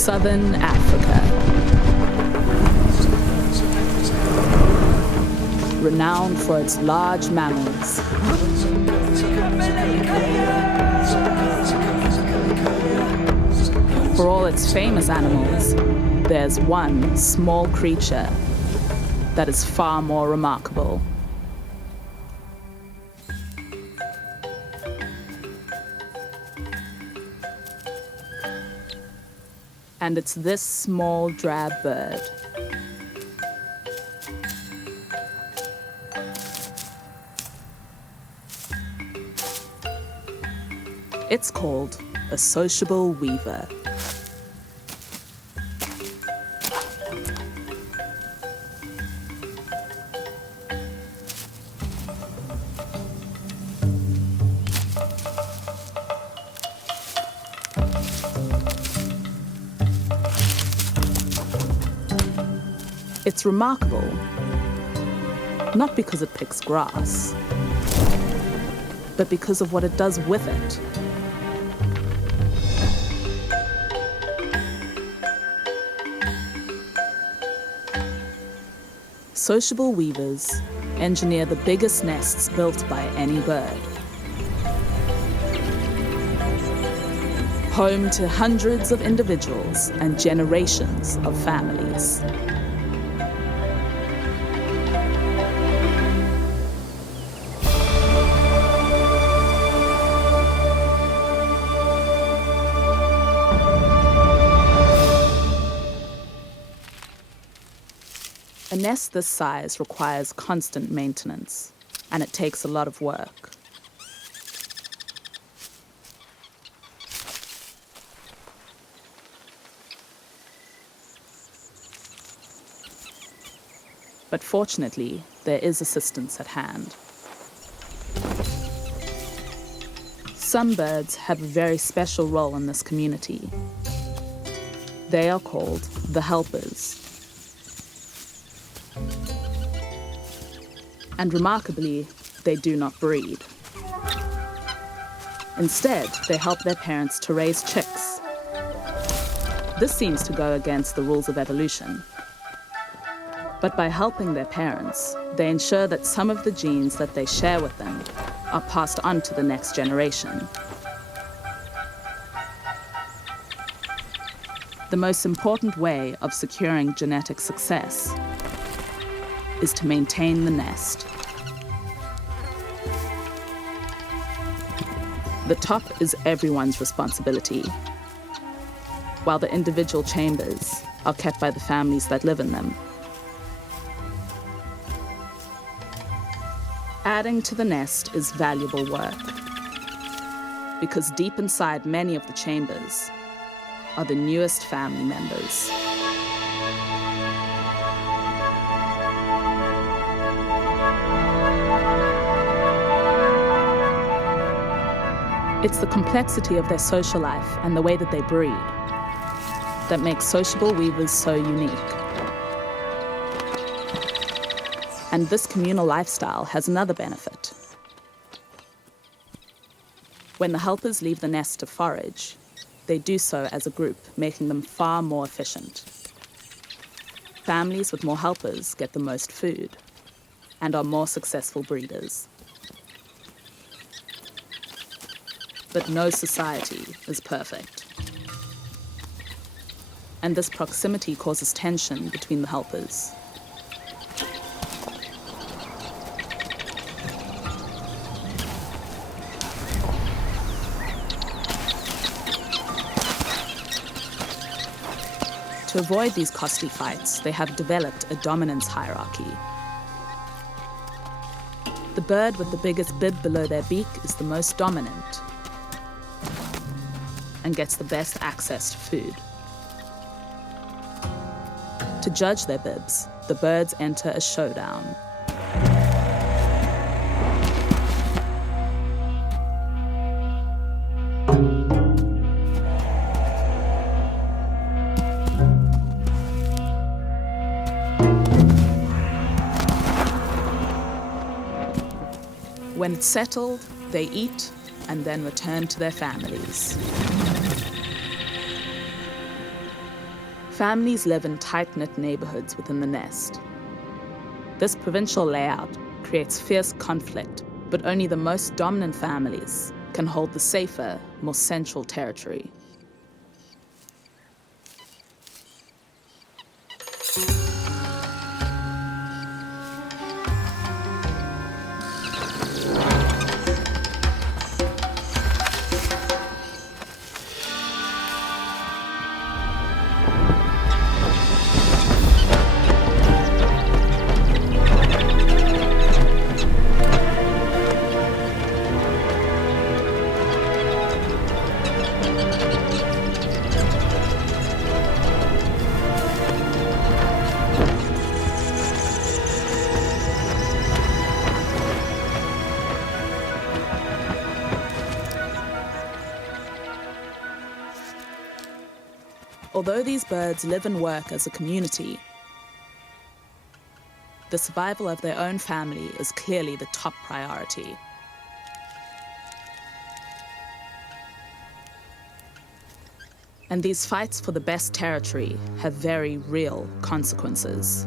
Southern Africa. Renowned for its large mammals. For all its famous animals, there's one small creature that is far more remarkable. And it's this small drab bird. It's called a sociable weaver. It's remarkable, not because it picks grass, but because of what it does with it. Sociable weavers engineer the biggest nests built by any bird. Home to hundreds of individuals and generations of families. A nest this size requires constant maintenance, and it takes a lot of work. But fortunately, there is assistance at hand. Some birds have a very special role in this community. They are called the helpers. And remarkably, they do not breed. Instead, they help their parents to raise chicks. This seems to go against the rules of evolution. But by helping their parents, they ensure that some of the genes that they share with them are passed on to the next generation. The most important way of securing genetic success is to maintain the nest. The top is everyone's responsibility, while the individual chambers are kept by the families that live in them. Adding to the nest is valuable work, because deep inside many of the chambers are the newest family members. It's the complexity of their social life and the way that they breed that makes sociable weavers so unique. And this communal lifestyle has another benefit. When the helpers leave the nest to forage, they do so as a group, making them far more efficient. Families with more helpers get the most food and are more successful breeders. But no society is perfect. And this proximity causes tension between the helpers. To avoid these costly fights, they have developed a dominance hierarchy. The bird with the biggest bib below their beak is the most dominant and gets the best access to food. To judge their bibs, the birds enter a showdown. When it's settled, they eat and then return to their families. Families live in tight-knit neighborhoods within the nest. This provincial layout creates fierce conflict, but only the most dominant families can hold the safer, more central territory. Although these birds live and work as a community, the survival of their own family is clearly the top priority. And these fights for the best territory have very real consequences.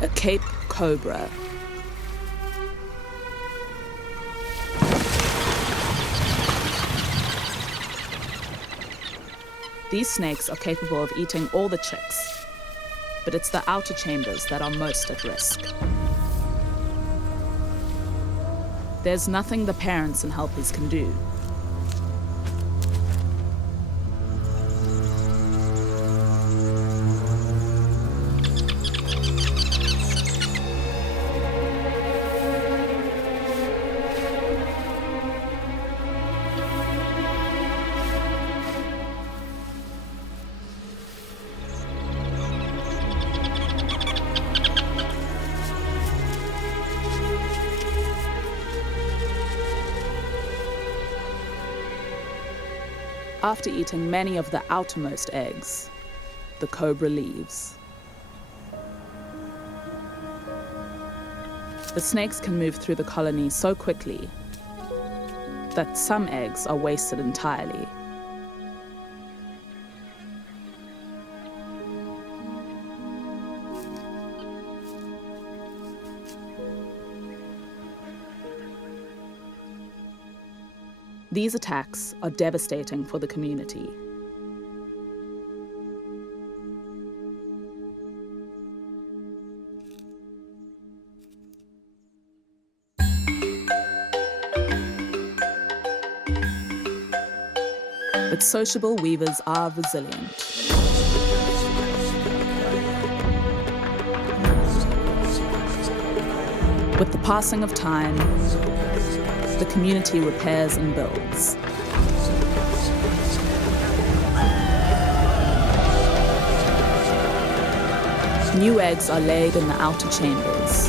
A Cape cobra. These snakes are capable of eating all the chicks, but it's the outer chambers that are most at risk. There's nothing the parents and helpers can do. After eating many of the outermost eggs, the cobra leaves. The snakes can move through the colony so quickly that some eggs are wasted entirely. These attacks are devastating for the community. But sociable weavers are resilient. With the passing of time, the community repairs and builds. New eggs are laid in the outer chambers.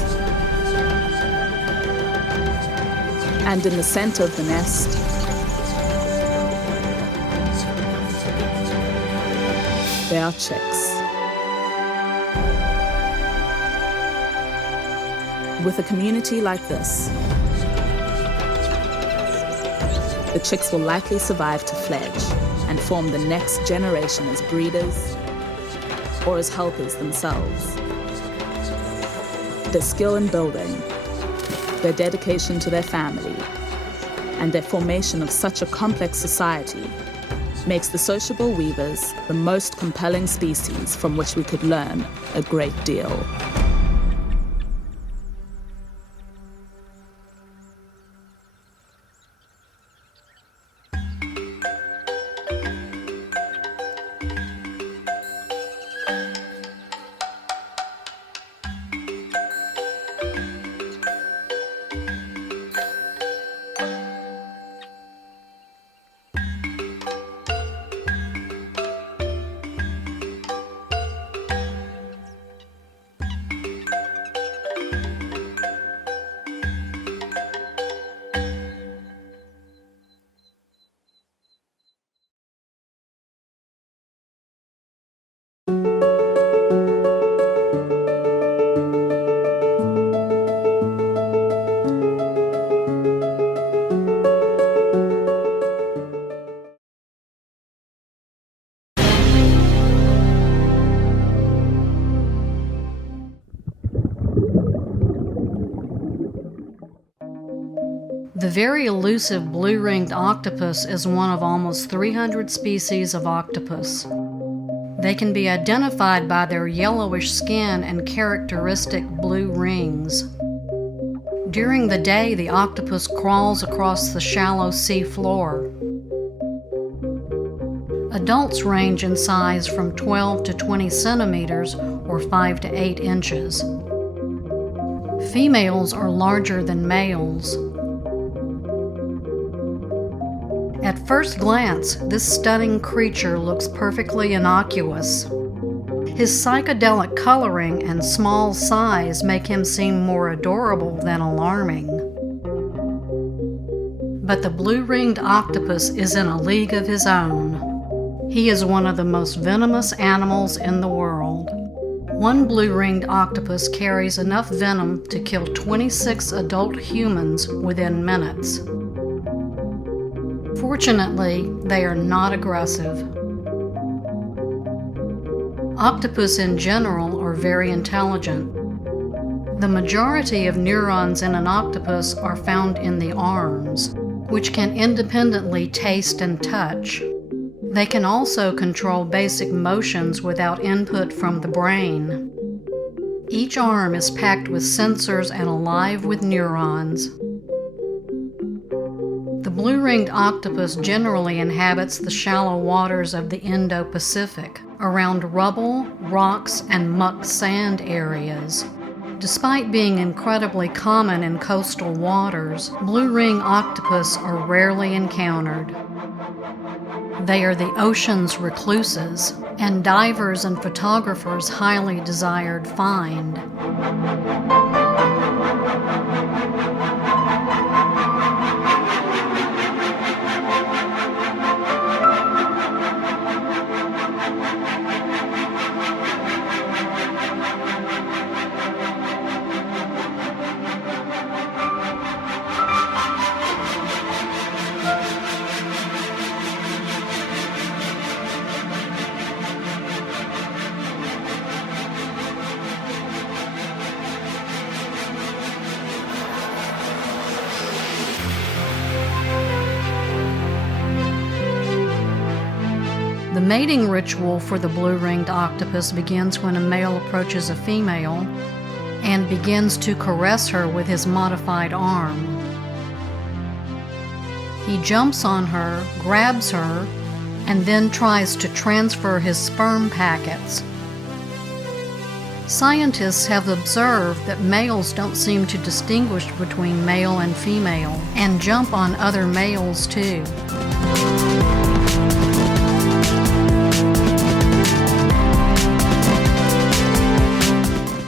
And in the center of the nest, there are chicks. With a community like this, the chicks will likely survive to fledge and form the next generation as breeders or as helpers themselves. Their skill in building, their dedication to their family, and their formation of such a complex society makes the sociable weavers the most compelling species from which we could learn a great deal. The very elusive blue-ringed octopus is one of almost 300 species of octopus. They can be identified by their yellowish skin and characteristic blue rings. During the day, the octopus crawls across the shallow sea floor. Adults range in size from 12 to 20 centimeters or 5 to 8 inches. Females are larger than males. At first glance, this stunning creature looks perfectly innocuous. His psychedelic coloring and small size make him seem more adorable than alarming. But the blue-ringed octopus is in a league of his own. He is one of the most venomous animals in the world. One blue-ringed octopus carries enough venom to kill 26 adult humans within minutes. Fortunately, they are not aggressive. Octopus in general are very intelligent. The majority of neurons in an octopus are found in the arms, which can independently taste and touch. They can also control basic motions without input from the brain. Each arm is packed with sensors and alive with neurons. The blue-ringed octopus generally inhabits the shallow waters of the Indo-Pacific, around rubble, rocks, and muck sand areas. Despite being incredibly common in coastal waters, blue-ring octopus are rarely encountered. They are the ocean's recluses, and divers and photographers' highly desired find. The mating ritual for the blue-ringed octopus begins when a male approaches a female and begins to caress her with his modified arm. He jumps on her, grabs her, and then tries to transfer his sperm packets. Scientists have observed that males don't seem to distinguish between male and female and jump on other males too.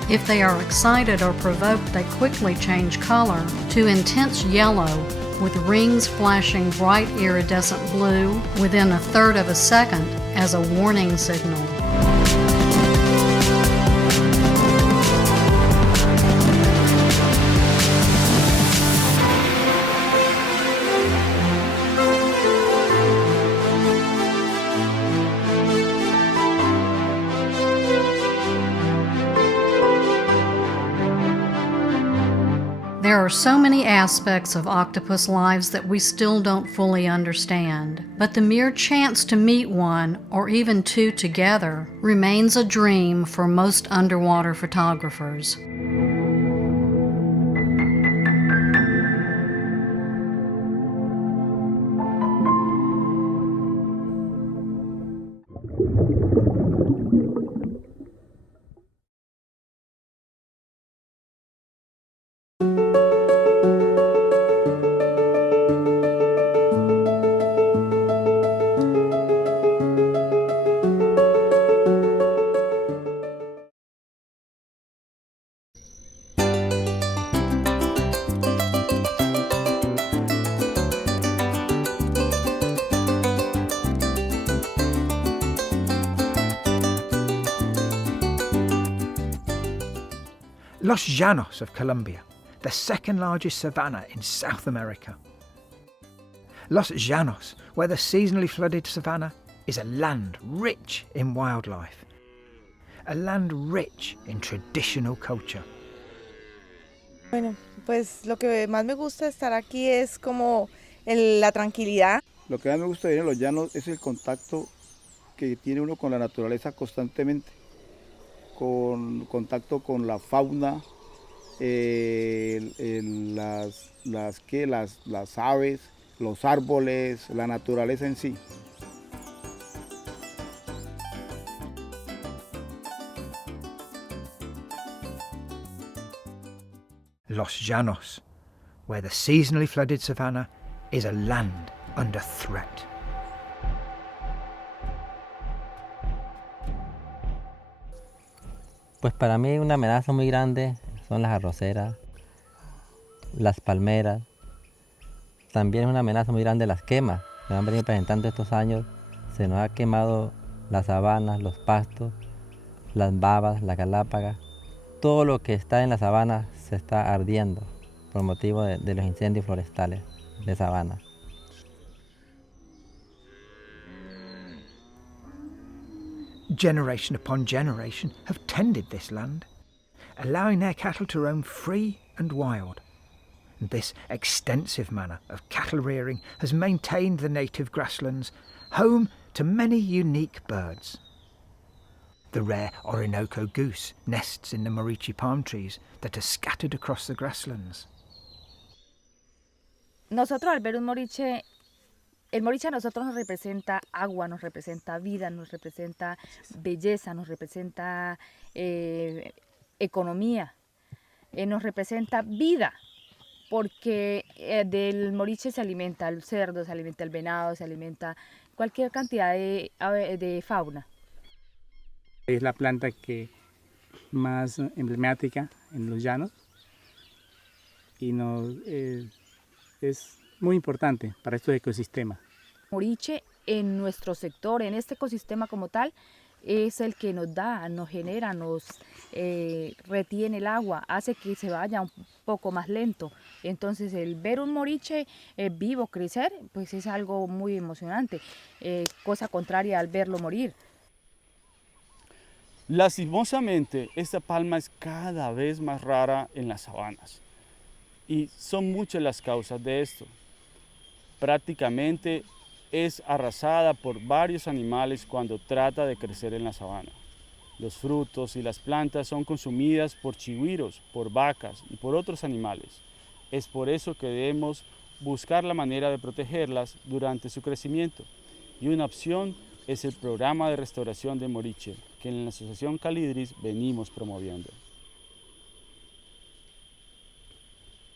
If they are excited or provoked, they quickly change color to intense yellow, with rings flashing bright iridescent blue within a third of a second as a warning signal. There are so many aspects of octopus lives that we still don't fully understand, but the mere chance to meet one, or even two together, remains a dream for most underwater photographers. Los Llanos of Colombia, the second largest savanna in South America. Los Llanos, where the seasonally flooded savanna, is a land rich in wildlife, a land rich in traditional culture. Bueno, pues lo que más me gusta estar aquí es como la tranquilidad. Lo que más me gusta de ir a los llanos es el contacto que tiene uno con la naturaleza constantemente, con contacto con la fauna, las aves, los árboles, la naturaleza en sí. Los Llanos, where the seasonally flooded savannah is a land under threat. Pues para mí una amenaza muy grande son las arroceras, las palmeras. También es una amenaza muy grande las quemas que han venido presentando estos años. Se nos ha quemado las sabanas, los pastos, las babas, la galápaga. Todo lo que está en la sabana se está ardiendo por motivo de los incendios forestales de sabana. Generation upon generation have tended this land, allowing their cattle to roam free and wild. And this extensive manner of cattle rearing has maintained the native grasslands, home to many unique birds. The rare Orinoco goose nests in the moriche palm trees that are scattered across the grasslands. Nosotros al ver un moriche, el moriche a nosotros nos representa agua, nos representa vida, nos representa belleza, nos representa economía, nos representa vida, porque del moriche se alimenta el cerdo, se alimenta el venado, se alimenta cualquier cantidad de fauna. Es la planta que más emblemática en los llanos y es muy importante para estos ecosistemas. Moriche en nuestro sector, en este ecosistema como tal, es el que nos da, nos genera, nos retiene el agua, hace que se vaya un poco más lento. Entonces el ver un moriche vivo crecer, pues es algo muy emocionante, cosa contraria al verlo morir. Lastimosamente, esta palma es cada vez más rara en las sabanas y son muchas las causas de esto. Prácticamente es arrasada por varios animales cuando trata de crecer en la sabana. Los frutos y las plantas son consumidas por chigüiros, por vacas y por otros animales. Es por eso que debemos buscar la manera de protegerlas durante su crecimiento. Y una opción es el programa de restauración de moriche, que en la Asociación Calidris venimos promoviendo.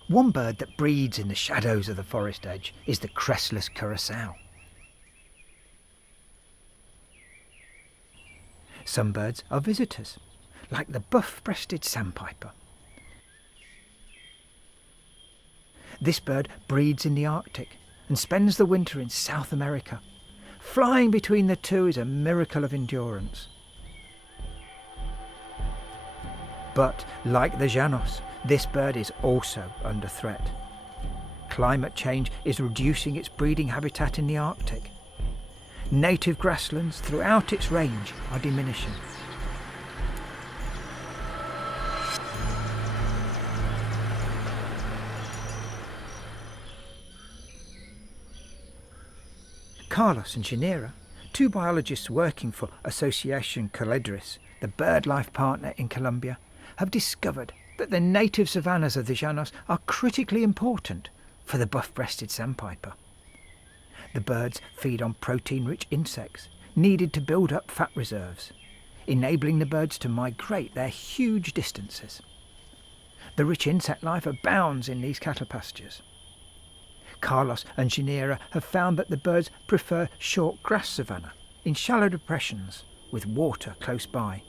One bird that breeds in the shadows of the forest edge is the crestless curassow. Some birds are visitors, like the buff-breasted sandpiper. This bird breeds in the Arctic and spends the winter in South America. Flying between the two is a miracle of endurance. But, like the Llanos, this bird is also under threat. Climate change is reducing its breeding habitat in the Arctic. Native grasslands throughout its range are diminishing. Carlos and Janira, two biologists working for Association Calidris, the BirdLife partner in Colombia, have discovered that the native savannas of the Llanos are critically important for the buff-breasted sandpiper. The birds feed on protein-rich insects needed to build up fat reserves, enabling the birds to migrate their huge distances. The rich insect life abounds in these cattle pastures. Carlos and Janira have found that the birds prefer short grass savanna in shallow depressions with water close by.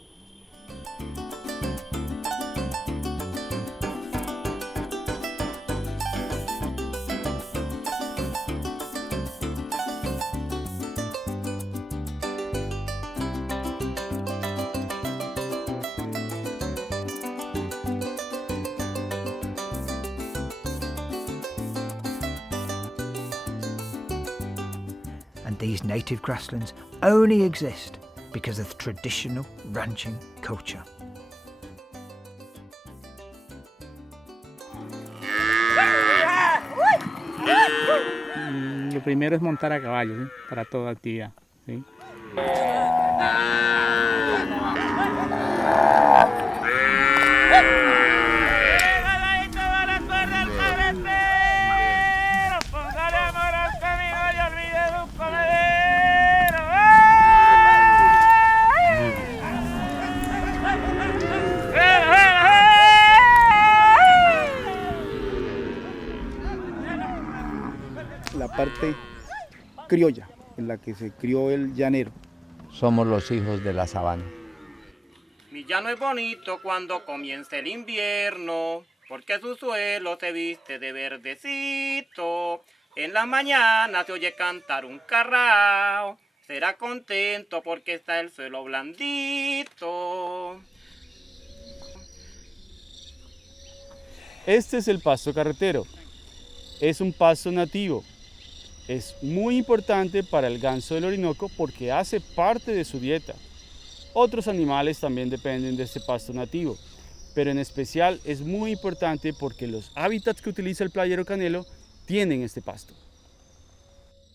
And these native grasslands only exist because of traditional ranching culture. Lo primero es montar a caballo, ¿sí? Para toda actividad, ¿sí? La parte criolla en la que se crió el llanero. Somos los hijos de la sabana. Mi llano es bonito cuando comienza el invierno, porque su suelo se viste de verdecito. En las mañanas se oye cantar un carrao, será contento porque está el suelo blandito. Este es el pasto carretero. Es un pasto nativo. Es muy importante para el ganso del Orinoco porque hace parte de su dieta. Otros animales también dependen de este pasto nativo, pero en especial es muy importante porque los hábitats que utiliza el playero canelo tienen este pasto.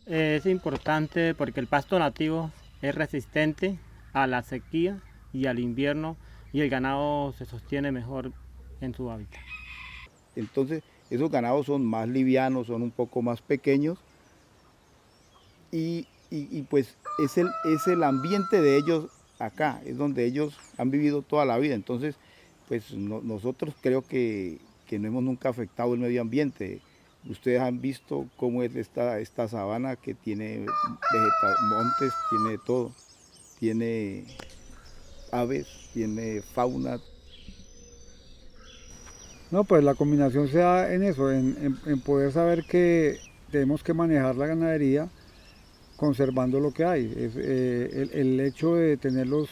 Es importante porque el pasto nativo es resistente a la sequía y al invierno y el ganado se sostiene mejor en su hábitat. Entonces esos ganados son más livianos, son un poco más pequeños y pues es el ambiente de ellos acá, es donde ellos han vivido toda la vida. Entonces pues nosotros creo que no hemos nunca afectado el medio ambiente. Ustedes han visto cómo es esta sabana que tiene montes, tiene todo, tiene aves, tiene fauna. No, pues la combinación se da en eso, en poder saber que tenemos que manejar la ganadería conservando lo que hay. El hecho de tener la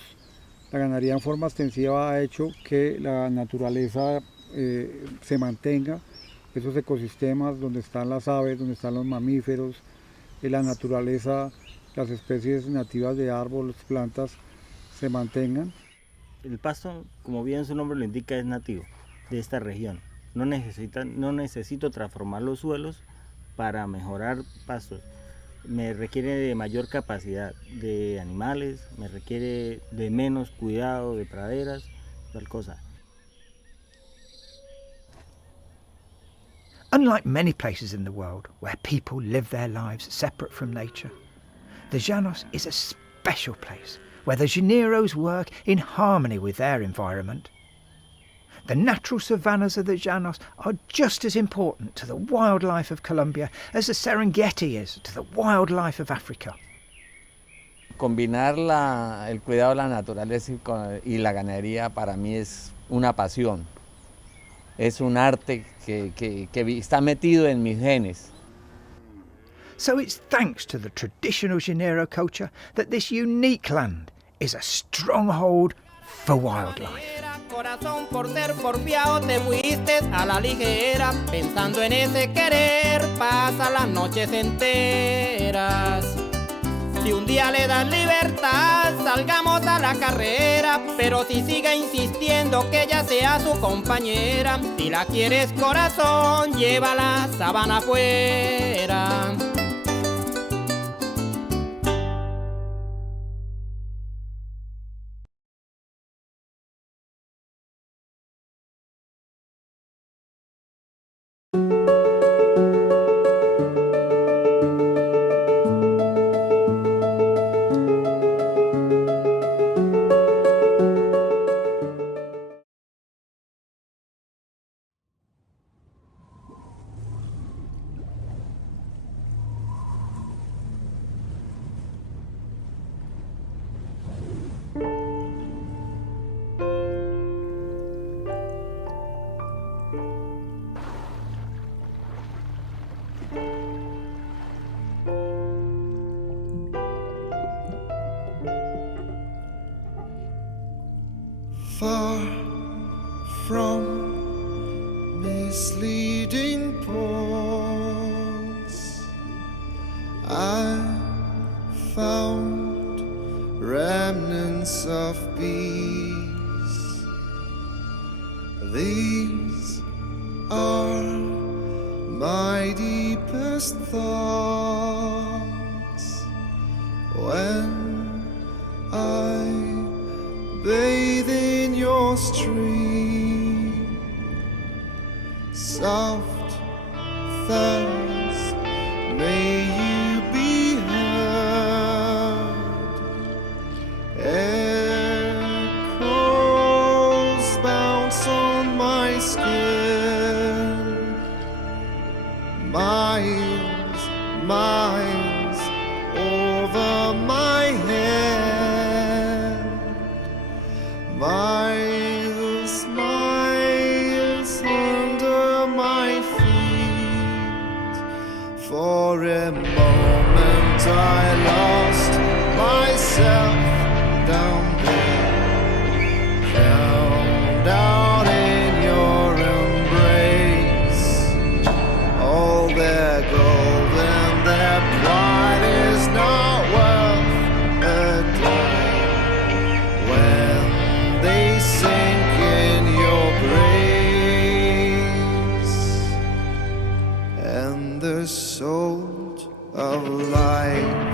ganadería en forma extensiva ha hecho que la naturaleza se mantenga, esos ecosistemas donde están las aves, donde están los mamíferos, la naturaleza, las especies nativas de árboles, plantas, se mantengan. El pasto, como bien su nombre lo indica, es nativo de esta región. No necesito transformar los suelos para mejorar pastos. Me requiere de mayor capacidad de animales, me requiere de menos cuidado de praderas, tal cosa. Unlike many places in the world where people live their lives separate from nature, the Llanos is a special place where the Llaneros work in harmony with their environment. The natural savannas of the Llanos are just as important to the wildlife of Colombia as the Serengeti is to the wildlife of Africa. Combinar el cuidado de la naturaleza y la ganadería para mí es una pasión. Es un arte que está metido en mis genes. So it's thanks to the traditional Llanero culture that this unique land is a stronghold for wildlife. Corazón, por ser porfiado te fuiste a la ligera, pensando en ese querer, pasa las noches enteras. Si un día le das libertad, salgamos a la carrera, pero si sigue insistiendo que ella sea su compañera, si la quieres corazón, llévala sabana afuera. Far from misleading points, I found remnants of peace. These are my deepest sweetest thoughts when I bathe in your stream. Soft thirst, may you be heard. Echoes bounce on my skin. Miles, miles over my head. Miles, miles under my feet. For a moment I lost myself down there. Drowned out in your embrace. All their gold and their pride is not worth a dime when they sink in your grace. And the salt of life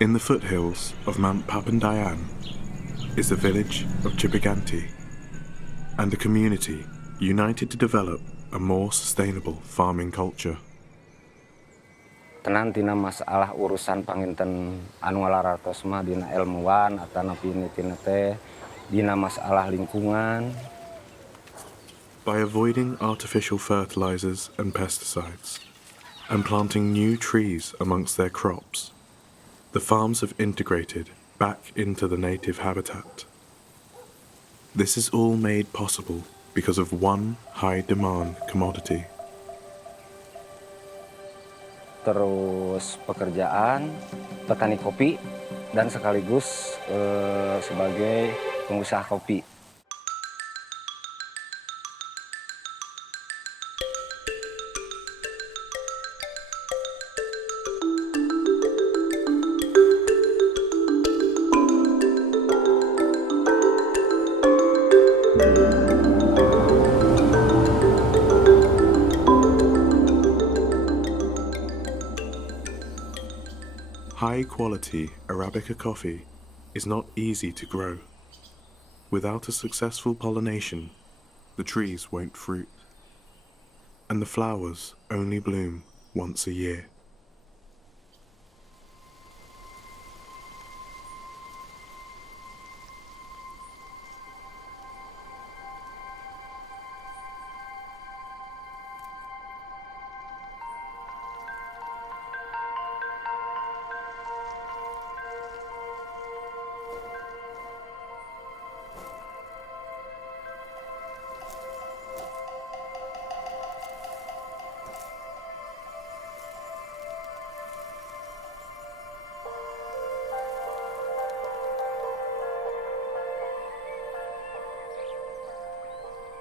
In the foothills of Mount Papandayan is the village of Chipiganti, and a community united to develop a more sustainable farming culture. Tenan tina masalah urusan panginten anu ngalarartos mah dina ilmuwan atau napi tina teh dina masalah lingkungan. By avoiding artificial fertilizers and pesticides and planting new trees amongst their crops, the farms have integrated back into the native habitat. This is all made possible because of one high-demand commodity. Terus pekerjaan petani kopi dan sekaligus sebagai pengusaha kopi. High-quality Arabica coffee is not easy to grow. Without a successful pollination, the trees won't fruit, and the flowers only bloom once a year.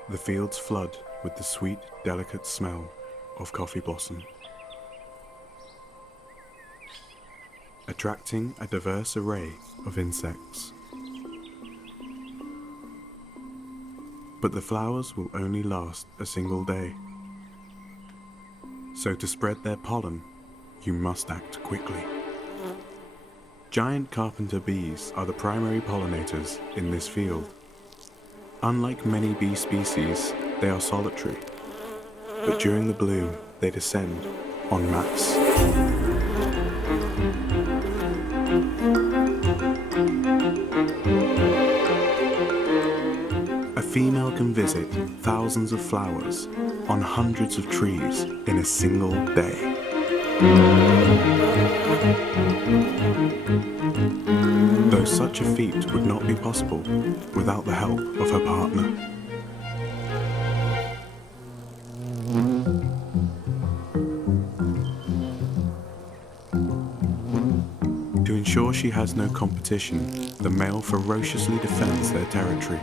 The fields flood with the sweet, delicate smell of coffee blossom, attracting a diverse array of insects. But the flowers will only last a single day. So to spread their pollen, you must act quickly. Giant carpenter bees are the primary pollinators in this field. Unlike many bee species, they are solitary, but during the bloom they descend en masse. A female can visit thousands of flowers on hundreds of trees in a single day. Though such a feat would not be possible without the help of her partner. To ensure she has no competition, the male ferociously defends their territory.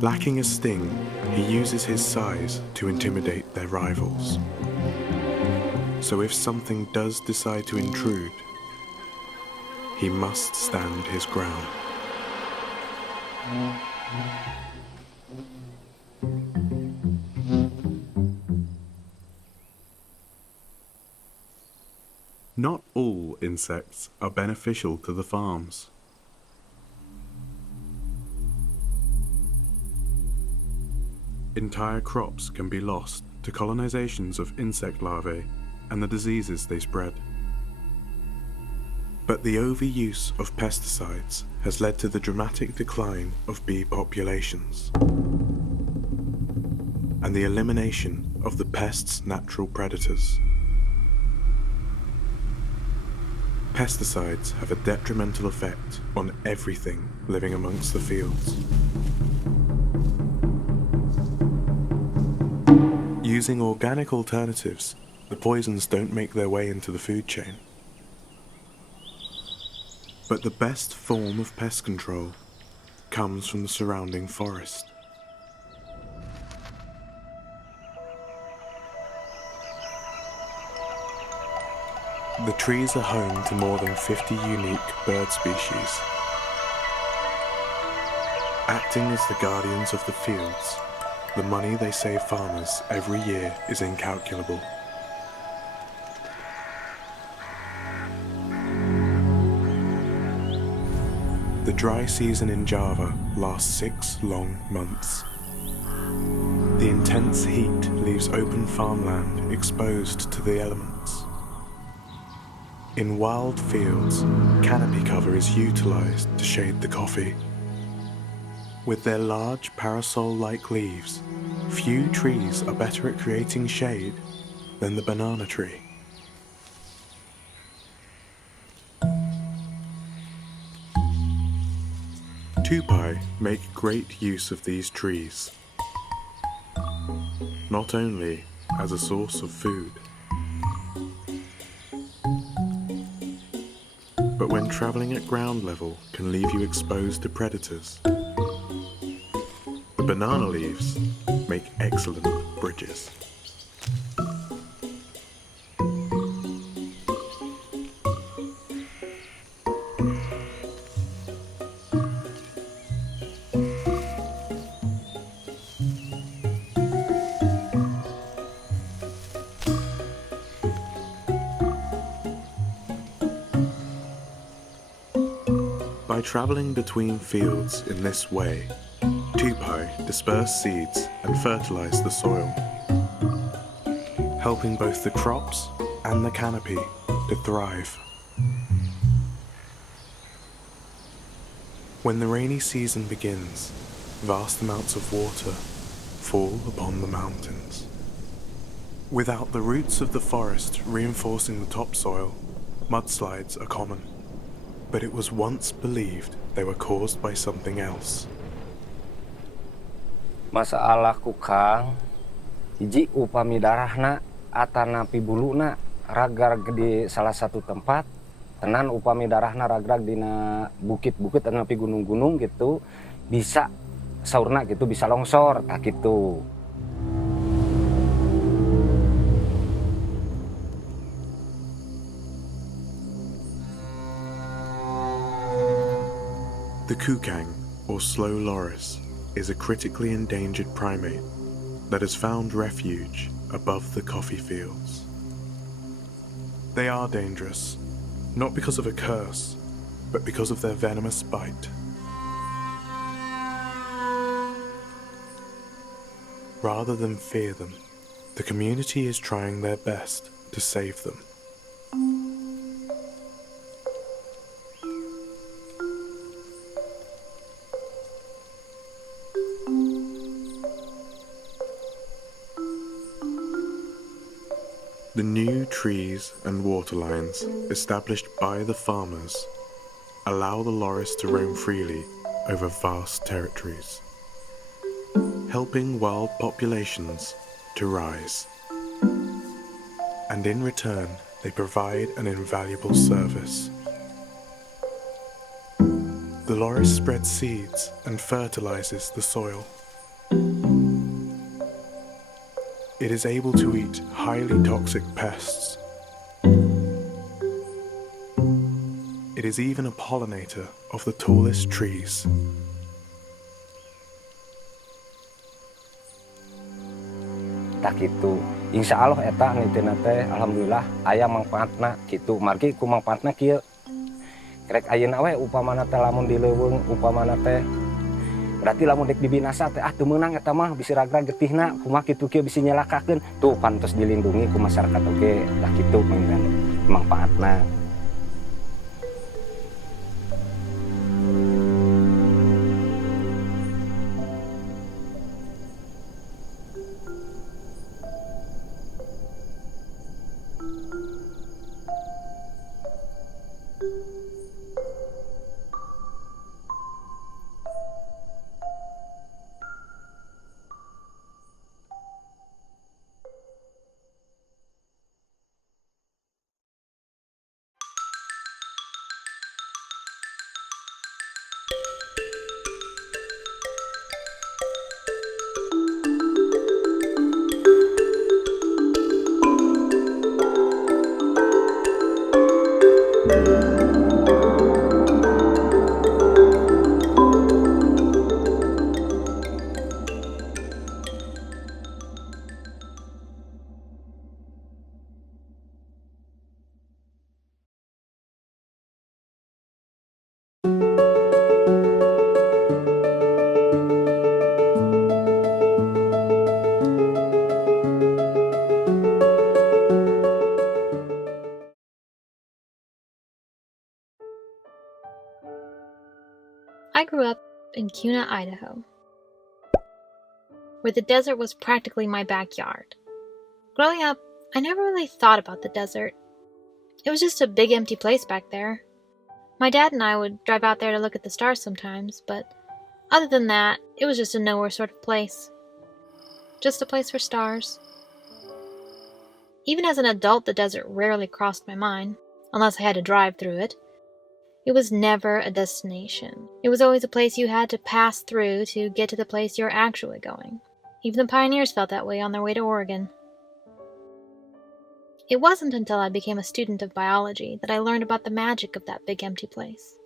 Lacking a sting, he uses his size to intimidate their rivals. So if something does decide to intrude, he must stand his ground. Not all insects are beneficial to the farms. Entire crops can be lost to colonizations of insect larvae and the diseases they spread. But the overuse of pesticides has led to the dramatic decline of bee populations and the elimination of the pest's natural predators. Pesticides have a detrimental effect on everything living amongst the fields. Using organic alternatives, the poisons don't make their way into the food chain. But the best form of pest control comes from the surrounding forest. The trees are home to more than 50 unique bird species. Acting as the guardians of the fields, the money they save farmers every year is incalculable. The dry season in Java lasts 6 long months. The intense heat leaves open farmland exposed to the elements. In wild fields, canopy cover is utilized to shade the coffee. With their large parasol-like leaves, few trees are better at creating shade than the banana tree. Tupai make great use of these trees, not only as a source of food, but when travelling at ground level can leave you exposed to predators. The banana leaves make excellent bridges. By travelling between fields in this way, tupai disperse seeds and fertilize the soil, helping both the crops and the canopy to thrive. When the rainy season begins, vast amounts of water fall upon the mountains. Without the roots of the forest reinforcing the topsoil, mudslides are common. But it was once believed they were caused by something else. Masalah kukang, hiji upami darahna atanapi buluna ragrag di salah satu tempat, tenan upami darahna ragrag dina bukit-bukit atanapi gunung-gunung gitu, bisa saurna gitu bisa longsor tak gitu. The kukang, or slow loris, is a critically endangered primate that has found refuge above the coffee fields. They are dangerous, not because of a curse, but because of their venomous bite. Rather than fear them, the community is trying their best to save them. The new trees and water lines established by the farmers allow the loris to roam freely over vast territories, helping wild populations to rise. And in return, they provide an invaluable service. The loris spreads seeds and fertilizes the soil. It is able to eat highly toxic pests. It is even a pollinator of the tallest trees. Tak gitu. Insya Allah eta ngitina teh alhamdulillah aya mangpaatna gitu. Margi ku mangpaatna kieu. Krek ayeuna we upamana teh lamun dileuweung upamana teh berarti lamun dek dibinasa teh teu meunang eta mah bisi ragrag getihna kumaha kitu kieu bisi nyelakakeun tuh pantos dilindungi ku masyarakat oge tah kitu mangpaatna. grew up in Kuna, Idaho, where the desert was practically my backyard. Growing up, I never really thought about the desert. It was just a big empty place back there. My dad and I would drive out there to look at the stars sometimes, but other than that, it was just a nowhere sort of place. Just a place for stars. Even as an adult, the desert rarely crossed my mind, unless I had to drive through it. It was never a destination. It was always a place you had to pass through to get to the place you're actually going. Even the pioneers felt that way on their way to Oregon. It wasn't until I became a student of biology that I learned about the magic of that big empty place.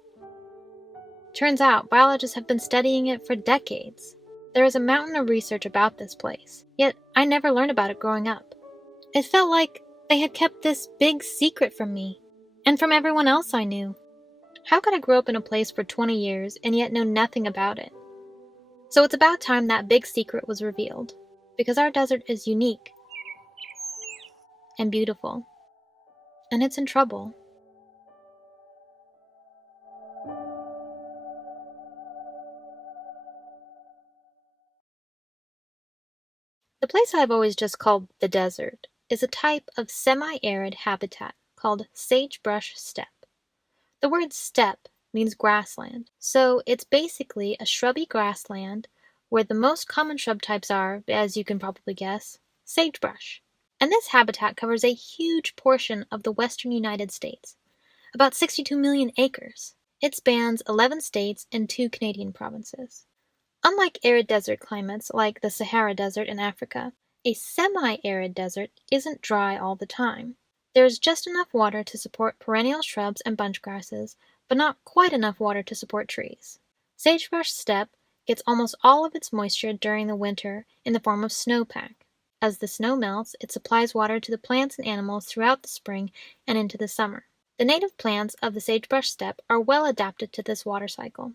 Turns out, biologists have been studying it for decades. There is a mountain of research about this place, yet I never learned about it growing up. It felt like they had kept this big secret from me, and from everyone else I knew. How could I grow up in a place for 20 years and yet know nothing about it? So it's about time that big secret was revealed, because our desert is unique and beautiful, and it's in trouble. The place I've always just called the desert is a type of semi-arid habitat called sagebrush steppe. The word steppe means grassland, so it's basically a shrubby grassland where the most common shrub types are, as you can probably guess, sagebrush. And this habitat covers a huge portion of the western United States, about 62 million acres. It spans 11 states and 2 Canadian provinces. Unlike arid desert climates like the Sahara Desert in Africa, a semi-arid desert isn't dry all the time. There is just enough water to support perennial shrubs and bunch grasses, but not quite enough water to support trees. Sagebrush steppe gets almost all of its moisture during the winter in the form of snowpack. As the snow melts, it supplies water to the plants and animals throughout the spring and into the summer. The native plants of the sagebrush steppe are well adapted to this water cycle.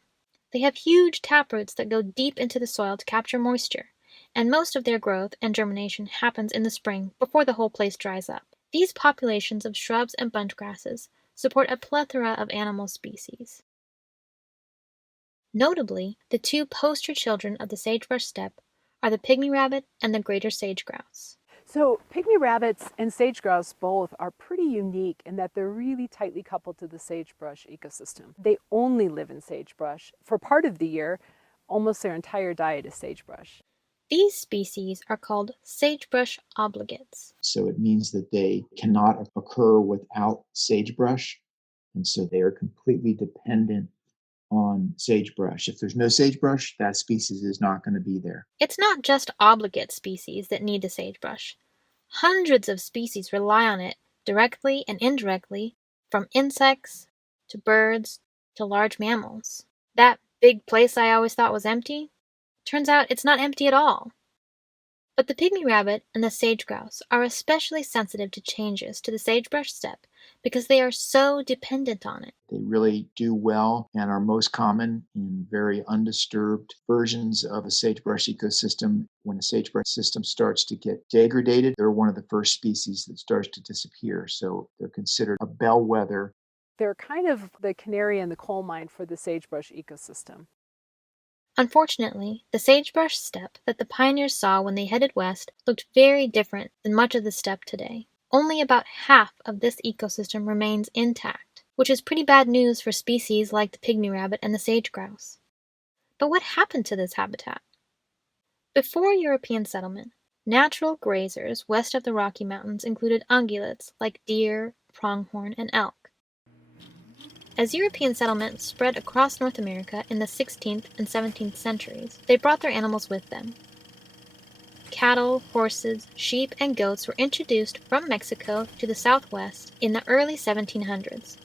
They have huge taproots that go deep into the soil to capture moisture, and most of their growth and germination happens in the spring before the whole place dries up. These populations of shrubs and bunch grasses support a plethora of animal species. Notably, the 2 poster children of the sagebrush steppe are the pygmy rabbit and the greater sage grouse. So pygmy rabbits and sage grouse both are pretty unique in that they're really tightly coupled to the sagebrush ecosystem. They only live in sagebrush. For part of the year, almost their entire diet is sagebrush. These species are called sagebrush obligates. So it means that they cannot occur without sagebrush, and so they are completely dependent on sagebrush. If there's no sagebrush, that species is not going to be there. It's not just obligate species that need the sagebrush. Hundreds of species rely on it directly and indirectly, from insects to birds to large mammals. That big place I always thought was empty, turns out it's not empty at all. But the pygmy rabbit and the sage grouse are especially sensitive to changes to the sagebrush steppe because they are so dependent on it. They really do well and are most common in very undisturbed versions of a sagebrush ecosystem. When a sagebrush system starts to get degraded, they're one of the first species that starts to disappear. So they're considered a bellwether. They're kind of the canary in the coal mine for the sagebrush ecosystem. Unfortunately, the sagebrush steppe that the pioneers saw when they headed west looked very different than much of the steppe today. Only about half of this ecosystem remains intact, which is pretty bad news for species like the pygmy rabbit and the sage grouse. But what happened to this habitat? Before European settlement, natural grazers west of the Rocky Mountains included ungulates like deer, pronghorn, and elk. As European settlement spread across North America in the 16th and 17th centuries, they brought their animals with them. Cattle, horses, sheep, and goats were introduced from Mexico to the southwest in the early 1700s.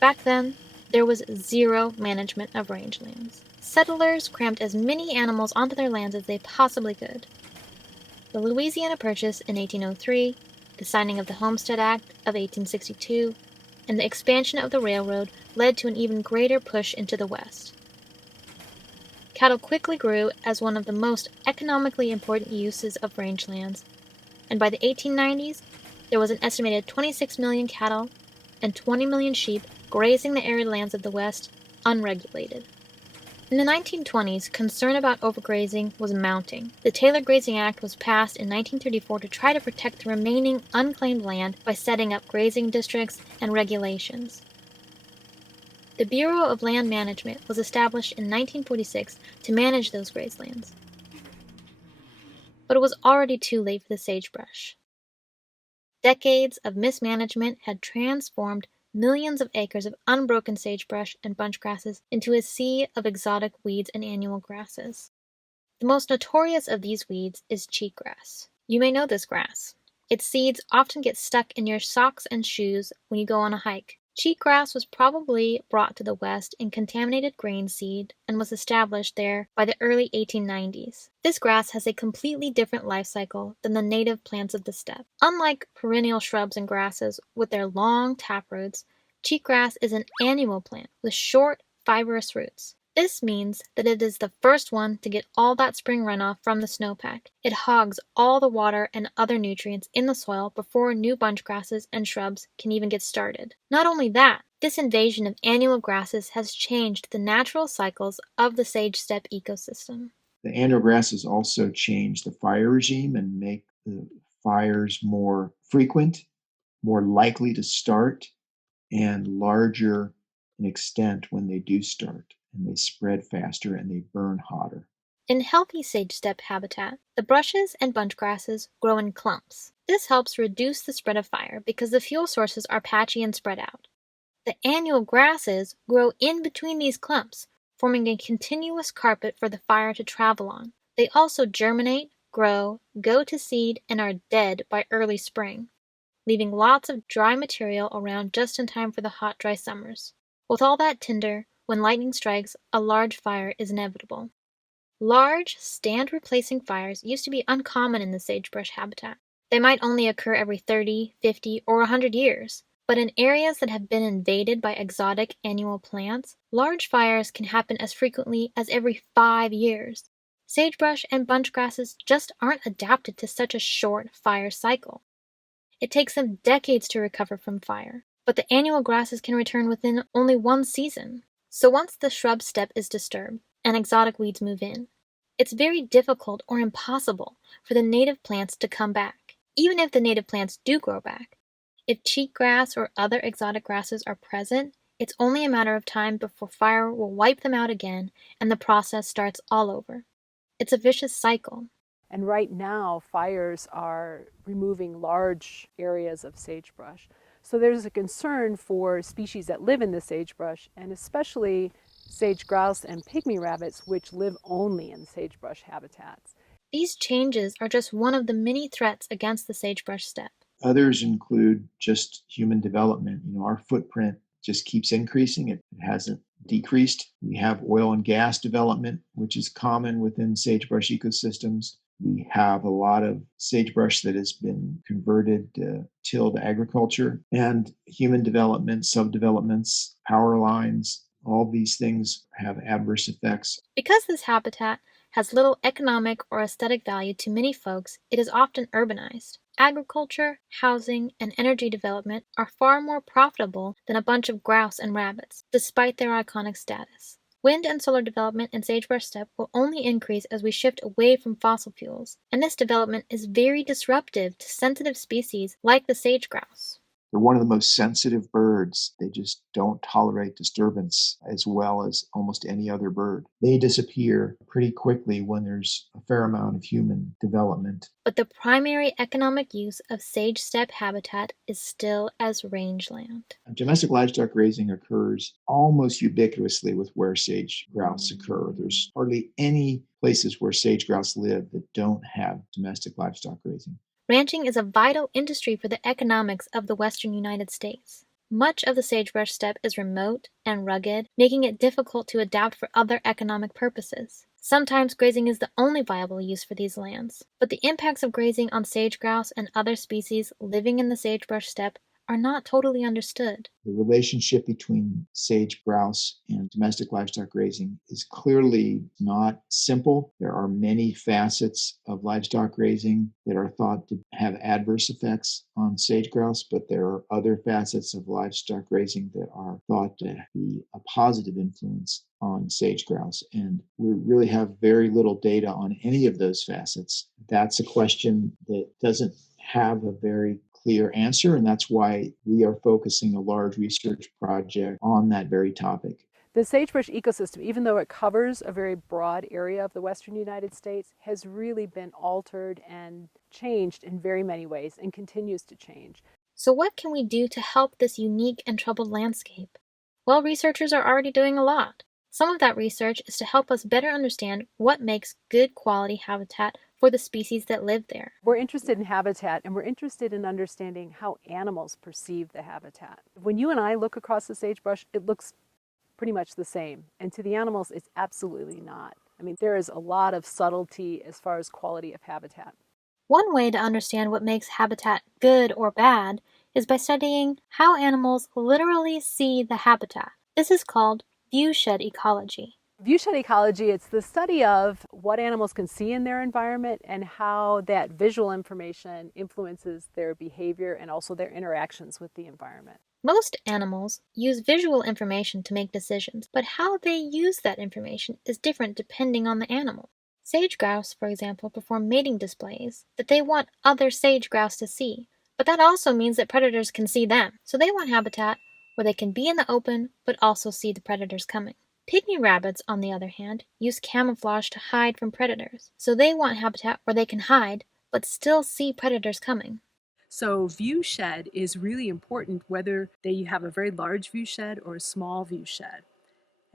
Back then, there was zero management of rangelands. Settlers crammed as many animals onto their lands as they possibly could. The Louisiana Purchase in 1803, the signing of the Homestead Act of 1862, and the expansion of the railroad led to an even greater push into the west. Cattle quickly grew as one of the most economically important uses of rangelands, and by the 1890s, there was an estimated 26 million cattle and 20 million sheep grazing the arid lands of the west unregulated. In the 1920s, concern about overgrazing was mounting. The Taylor Grazing Act was passed in 1934 to try to protect the remaining unclaimed land by setting up grazing districts and regulations. The Bureau of Land Management was established in 1946 to manage those grazelands. But it was already too late for the sagebrush. Decades of mismanagement had transformed millions of acres of unbroken sagebrush and bunch grasses into a sea of exotic weeds and annual grasses. The most notorious of these weeds is cheatgrass. You may know this grass. Its seeds often get stuck in your socks and shoes when you go on a hike. Cheatgrass was probably brought to the West in contaminated grain seed and was established there by the early 1890s. This grass has a completely different life cycle than the native plants of the steppe. Unlike perennial shrubs and grasses with their long taproots, cheatgrass is an annual plant with short, fibrous roots. This means that it is the first one to get all that spring runoff from the snowpack. It hogs all the water and other nutrients in the soil before new bunch grasses and shrubs can even get started. Not only that, this invasion of annual grasses has changed the natural cycles of the sage steppe ecosystem. The annual grasses also change the fire regime and make the fires more frequent, more likely to start, and larger in extent when they do start. And they spread faster and they burn hotter. In healthy sage steppe habitat, the brushes and bunch grasses grow in clumps. This helps reduce the spread of fire because the fuel sources are patchy and spread out. The annual grasses grow in between these clumps, forming a continuous carpet for the fire to travel on. They also germinate, grow, go to seed, and are dead by early spring, leaving lots of dry material around just in time for the hot, dry summers. With all that tinder, when lightning strikes, a large fire is inevitable. Large, stand-replacing fires used to be uncommon in the sagebrush habitat. They might only occur every 30, 50, or 100 years. But in areas that have been invaded by exotic annual plants, large fires can happen as frequently as every 5 years. Sagebrush and bunch grasses just aren't adapted to such a short fire cycle. It takes them decades to recover from fire, but the annual grasses can return within only one season. So once the shrub steppe is disturbed and exotic weeds move in, it's very difficult or impossible for the native plants to come back, even if the native plants do grow back. If cheatgrass or other exotic grasses are present, it's only a matter of time before fire will wipe them out again and the process starts all over. It's a vicious cycle. And right now, fires are removing large areas of sagebrush. So there's a concern for species that live in the sagebrush, and especially sage grouse and pygmy rabbits, which live only in sagebrush habitats. These changes are just one of the many threats against the sagebrush steppe. Others include just human development. Our footprint just keeps increasing. It hasn't decreased. We have oil and gas development, which is common within sagebrush ecosystems. We have a lot of sagebrush that has been converted to tilled agriculture, and human development, subdevelopments, power lines, all these things have adverse effects. Because this habitat has little economic or aesthetic value to many folks, it is often urbanized. Agriculture, housing, and energy development are far more profitable than a bunch of grouse and rabbits, despite their iconic status. Wind and solar development in sagebrush steppe will only increase as we shift away from fossil fuels, and this development is very disruptive to sensitive species like the sage grouse. They're one of the most sensitive birds. They just don't tolerate disturbance as well as almost any other bird. They disappear pretty quickly when there's a fair amount of human development. But the primary economic use of sage steppe habitat is still as rangeland. Domestic livestock grazing occurs almost ubiquitously with where sage grouse occur. There's hardly any places where sage grouse live that don't have domestic livestock grazing. Ranching is a vital industry for the economics of the western United States. Much of the sagebrush steppe is remote and rugged, making it difficult to adapt for other economic purposes. Sometimes grazing is the only viable use for these lands, but the impacts of grazing on sage grouse and other species living in the sagebrush steppe are not totally understood. The relationship between sage grouse and domestic livestock grazing is clearly not simple. There are many facets of livestock grazing that are thought to have adverse effects on sage grouse, but there are other facets of livestock grazing that are thought to be a positive influence on sage grouse. And we really have very little data on any of those facets. That's a question that doesn't have a very clear answer, and that's why we are focusing a large research project on that very topic. The sagebrush ecosystem, even though it covers a very broad area of the western United States, has really been altered and changed in very many ways and continues to change. So what can we do to help this unique and troubled landscape? Well, researchers are already doing a lot. Some of that research is to help us better understand what makes good quality habitat for the species that live there. We're interested in habitat, and we're interested in understanding how animals perceive the habitat. When you and I look across the sagebrush, it looks pretty much the same. And to the animals, it's absolutely not. I mean, there is a lot of subtlety as far as quality of habitat. One way to understand what makes habitat good or bad is by studying how animals literally see the habitat. This is called viewshed ecology. Viewshed ecology, it's the study of what animals can see in their environment and how that visual information influences their behavior and also their interactions with the environment. Most animals use visual information to make decisions, but how they use that information is different depending on the animal. Sage grouse, for example, perform mating displays that they want other sage grouse to see, but that also means that predators can see them, so they want habitat where they can be in the open but also see the predators coming. Pygmy rabbits, on the other hand, use camouflage to hide from predators, so they want habitat where they can hide but still see predators coming. So viewshed is really important whether you have a very large viewshed or a small viewshed.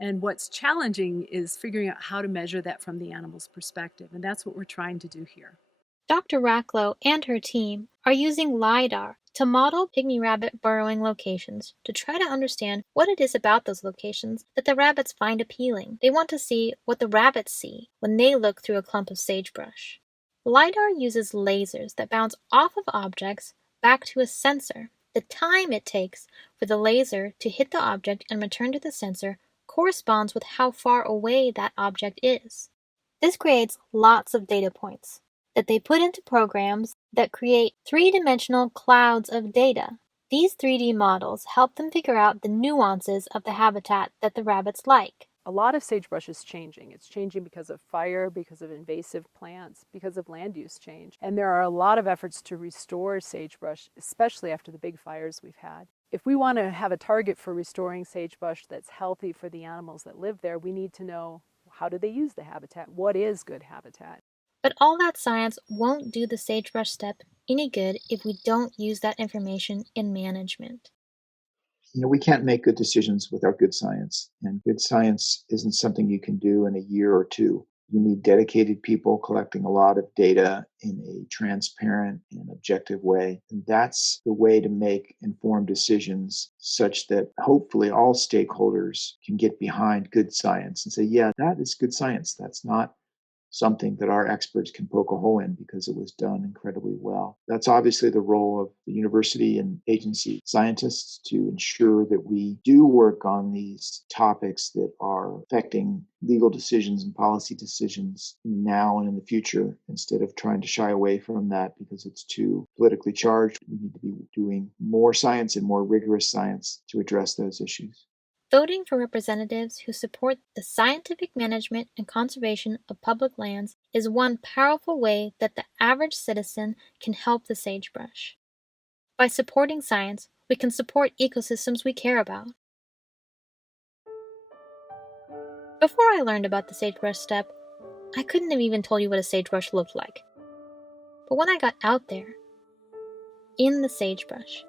And what's challenging is figuring out how to measure that from the animal's perspective, and that's what we're trying to do here. Dr. Racklow and her team are using LiDAR to model pygmy rabbit burrowing locations to try to understand what it is about those locations that the rabbits find appealing. They want to see what the rabbits see when they look through a clump of sagebrush. LiDAR uses lasers that bounce off of objects back to a sensor. The time it takes for the laser to hit the object and return to the sensor corresponds with how far away that object is. This creates lots of data points that they put into programs that create three-dimensional clouds of data. These 3D models help them figure out the nuances of the habitat that the rabbits like. A lot of sagebrush is changing. It's changing because of fire, because of invasive plants, because of land use change. And there are a lot of efforts to restore sagebrush, especially after the big fires we've had. If we want to have a target for restoring sagebrush that's healthy for the animals that live there, we need to know how do they use the habitat? What is good habitat? But all that science won't do the sagebrush step any good if we don't use that information in management. We can't make good decisions without good science, and good science isn't something you can do in a year or two. You need dedicated people collecting a lot of data in a transparent and objective way. And that's the way to make informed decisions such that hopefully all stakeholders can get behind good science and say, yeah, that is good science. That's not something that our experts can poke a hole in because it was done incredibly well. That's obviously the role of the university and agency scientists to ensure that we do work on these topics that are affecting legal decisions and policy decisions now and in the future, instead of trying to shy away from that because it's too politically charged. We need to be doing more science and more rigorous science to address those issues. Voting for representatives who support the scientific management and conservation of public lands is one powerful way that the average citizen can help the sagebrush. By supporting science, we can support ecosystems we care about. Before I learned about the sagebrush step, I couldn't have even told you what a sagebrush looked like. But when I got out there, in the sagebrush,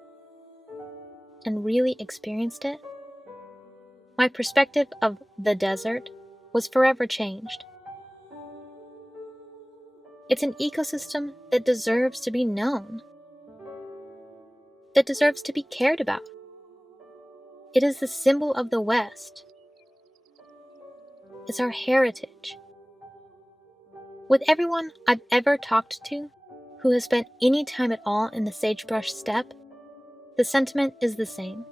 and really experienced it, my perspective of the desert was forever changed. It's an ecosystem that deserves to be known, that deserves to be cared about. It is the symbol of the West. It's our heritage. With everyone I've ever talked to who has spent any time at all in the sagebrush steppe, the sentiment is the same.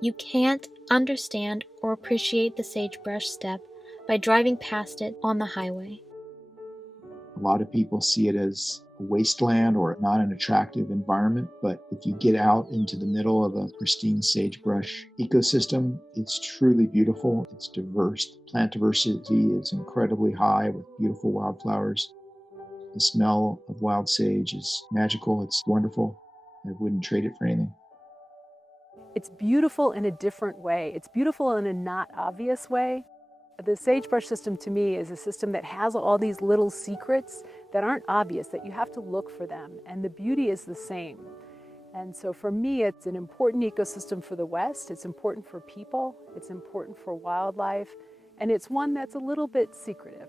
You can't understand or appreciate the sagebrush steppe by driving past it on the highway. A lot of people see it as wasteland or not an attractive environment. But if you get out into the middle of a pristine sagebrush ecosystem, it's truly beautiful. It's diverse. The plant diversity is incredibly high with beautiful wildflowers. The smell of wild sage is magical. It's wonderful. I wouldn't trade it for anything. It's beautiful in a different way. It's beautiful in a not obvious way. The sagebrush system to me is a system that has all these little secrets that aren't obvious, that you have to look for them, and the beauty is the same. And so for me, it's an important ecosystem for the West, it's important for people, it's important for wildlife, and it's one that's a little bit secretive.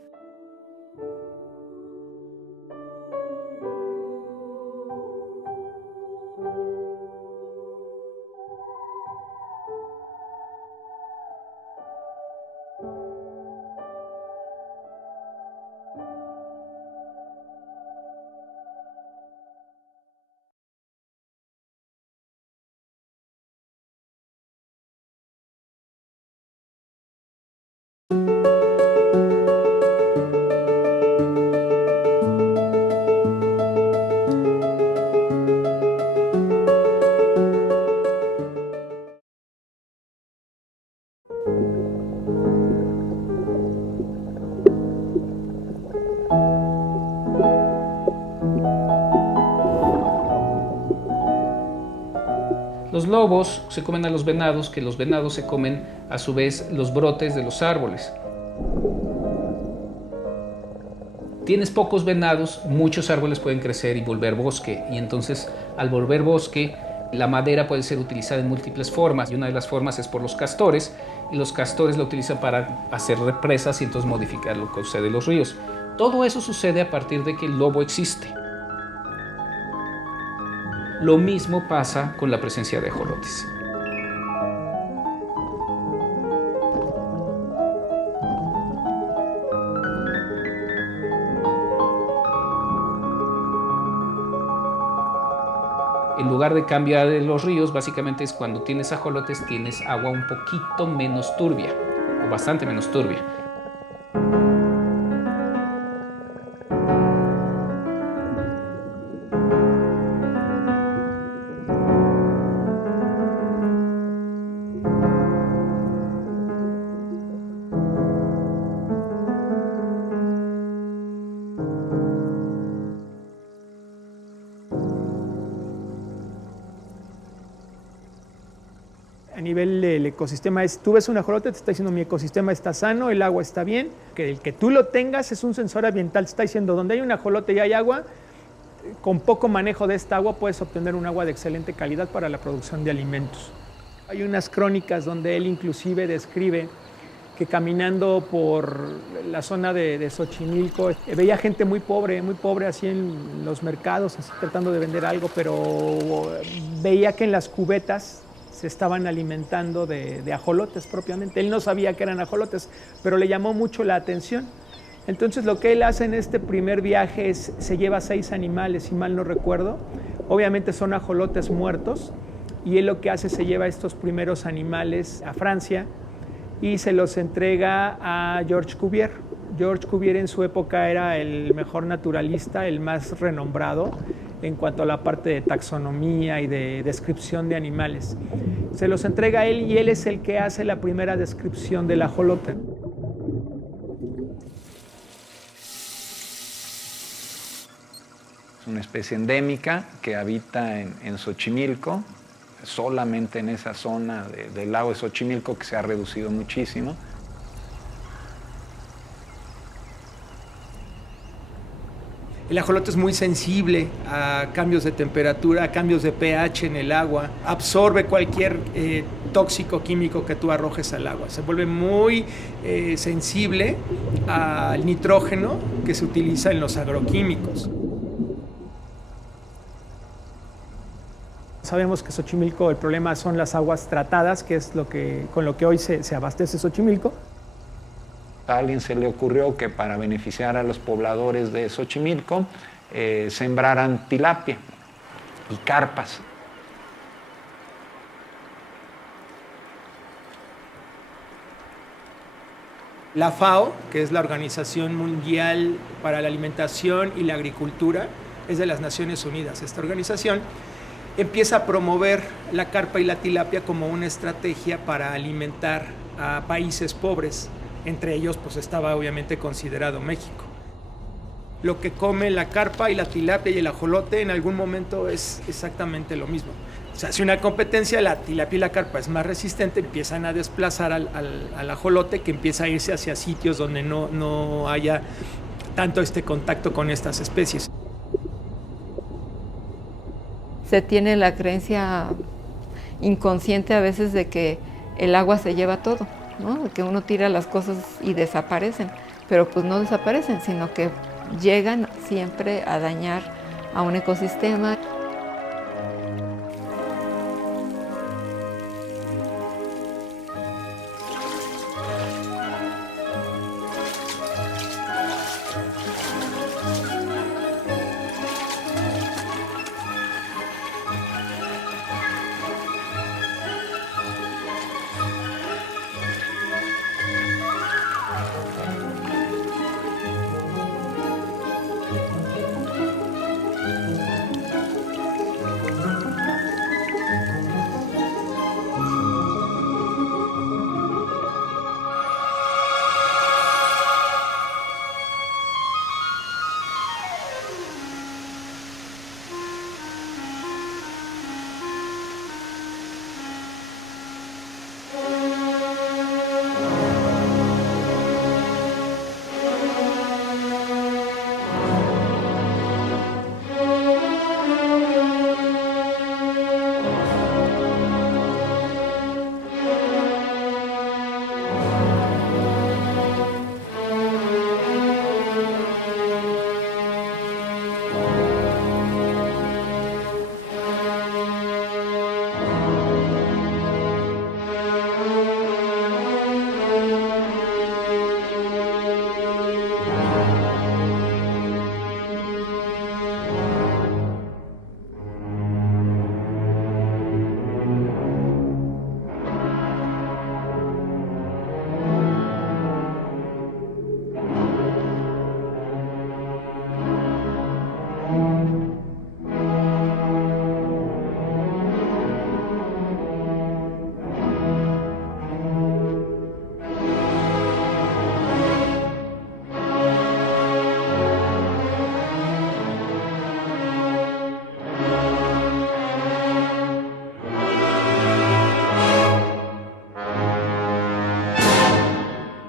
Los lobos se comen a los venados, que los venados se comen a su vez los brotes de los árboles. Tienes pocos venados, muchos árboles pueden crecer y volver bosque, y entonces al volver bosque la madera puede ser utilizada en múltiples formas, y una de las formas es por los castores, y los castores la utilizan para hacer represas y entonces modificar lo que sucede en los ríos. Todo eso sucede a partir de que el lobo existe. Lo mismo pasa con la presencia de ajolotes. En lugar de cambiar los ríos, básicamente es cuando tienes ajolotes, tienes agua un poquito menos turbia, o bastante menos turbia. A nivel del ecosistema es, tú ves un ajolote, te está diciendo mi ecosistema está sano, el agua está bien, que el que tú lo tengas es un sensor ambiental, te está diciendo donde hay un ajolote y hay agua, con poco manejo de esta agua puedes obtener un agua de excelente calidad para la producción de alimentos. Hay unas crónicas donde él inclusive describe que caminando por la zona de Xochimilco veía gente muy pobre así en los mercados, así tratando de vender algo, pero veía que en las cubetas se estaban alimentando de ajolotes propiamente. Él no sabía que eran ajolotes, pero le llamó mucho la atención. Entonces lo que él hace en este primer viaje es, se lleva 6 animales, si mal no recuerdo. Obviamente son ajolotes muertos, y él lo que hace es se lleva estos primeros animales a Francia y se los entrega a Georges Cuvier. Georges Cuvier en su época era el mejor naturalista, el más renombrado en cuanto a la parte de taxonomía y de descripción de animales. Se los entrega a él y él es el que hace la primera descripción del ajolote. Es una especie endémica que habita en Xochimilco, solamente en esa zona del lago de Xochimilco, que se ha reducido muchísimo. El ajolote es muy sensible a cambios de temperatura, a cambios de pH en el agua, absorbe cualquier tóxico químico que tú arrojes al agua, se vuelve muy sensible al nitrógeno que se utiliza en los agroquímicos. Sabemos que Xochimilco, el problema son las aguas tratadas, que es con lo que hoy se abastece Xochimilco. A alguien se le ocurrió que para beneficiar a los pobladores de Xochimilco sembraran tilapia y carpas. La FAO, que es la Organización Mundial para la Alimentación y la Agricultura, es de las Naciones Unidas. Esta organización empieza a promover la carpa y la tilapia como una estrategia para alimentar a países pobres. Entre ellos pues estaba obviamente considerado México. Lo que come la carpa y la tilapia y el ajolote en algún momento es exactamente lo mismo. Se hace una competencia, la tilapia y la carpa es más resistente, empiezan a desplazar al ajolote, que empieza a irse hacia sitios donde no haya tanto este contacto con estas especies. Se tiene la creencia inconsciente a veces de que el agua se lleva todo, ¿no? De que uno tira las cosas y desaparecen, pero pues no desaparecen, sino que llegan siempre a dañar a un ecosistema.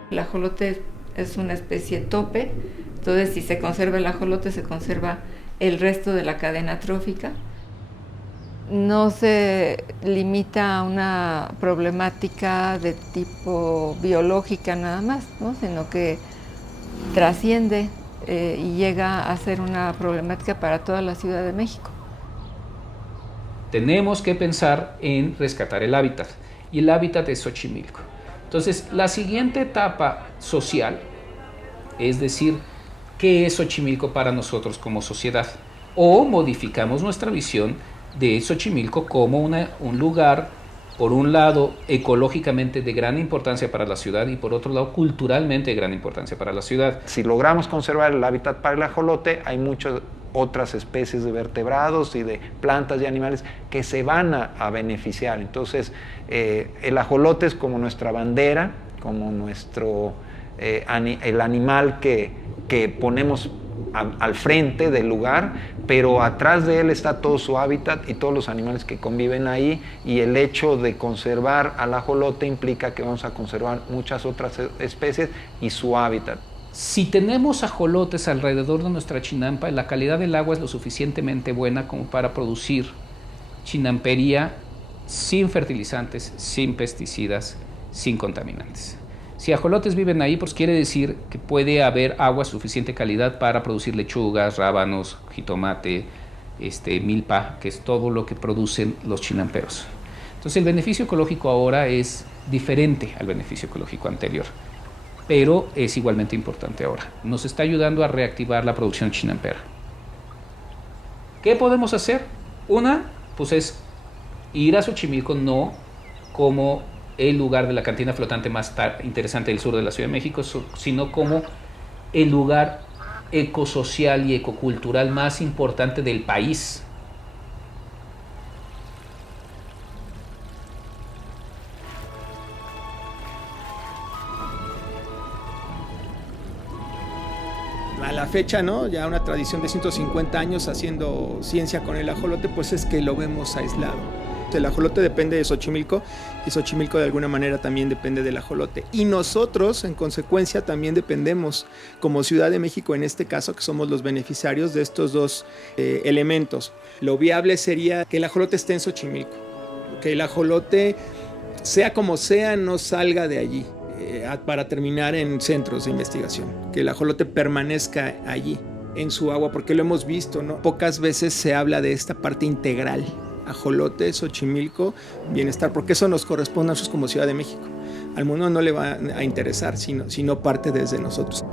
El ajolote es una especie tope, entonces si se conserva el ajolote se conserva el resto de la cadena trófica. No se limita a una problemática de tipo biológica nada más, ¿no? Sino que trasciende y llega a ser una problemática para toda la Ciudad de México. Tenemos que pensar en rescatar el hábitat, y el hábitat es Xochimilco. Entonces, la siguiente etapa social, es decir, ¿qué es Xochimilco para nosotros como sociedad? O modificamos nuestra visión de Xochimilco como un lugar, por un lado, ecológicamente de gran importancia para la ciudad y por otro lado, culturalmente de gran importancia para la ciudad. Si logramos conservar el hábitat para el ajolote, hay muchas otras especies de vertebrados y de plantas y animales que se van a beneficiar. Entonces, el ajolote es como nuestra bandera, como el animal que ponemos al frente del lugar, pero atrás de él está todo su hábitat y todos los animales que conviven ahí, y el hecho de conservar al ajolote implica que vamos a conservar muchas otras especies y su hábitat. Si tenemos ajolotes alrededor de nuestra chinampa, la calidad del agua es lo suficientemente buena como para producir chinampería sin fertilizantes, sin pesticidas, sin contaminantes. Si ajolotes viven ahí, pues quiere decir que puede haber agua de suficiente calidad para producir lechugas, rábanos, jitomate, milpa, que es todo lo que producen los chinamperos. Entonces el beneficio ecológico ahora es diferente al beneficio ecológico anterior, pero es igualmente importante ahora. Nos está ayudando a reactivar la producción chinampera. ¿Qué podemos hacer? Una, pues es ir a Xochimilco no como el lugar de la cantina flotante más interesante del sur de la Ciudad de México, sino como el lugar ecosocial y ecocultural más importante del país. A la fecha, ¿no? Ya una tradición de 150 años haciendo ciencia con el ajolote, pues es que lo vemos aislado. El ajolote depende de Xochimilco y Xochimilco de alguna manera también depende del ajolote. Y nosotros, en consecuencia, también dependemos, como Ciudad de México en este caso, que somos los beneficiarios de estos dos elementos. Lo viable sería que el ajolote esté en Xochimilco, que el ajolote, sea como sea, no salga de allí para terminar en centros de investigación, que el ajolote permanezca allí, en su agua, porque lo hemos visto, ¿no? Pocas veces se habla de esta parte integral. Ajolote, Xochimilco, bienestar, porque eso nos corresponde a nosotros como Ciudad de México. Al mundo no le va a interesar, sino parte desde nosotros.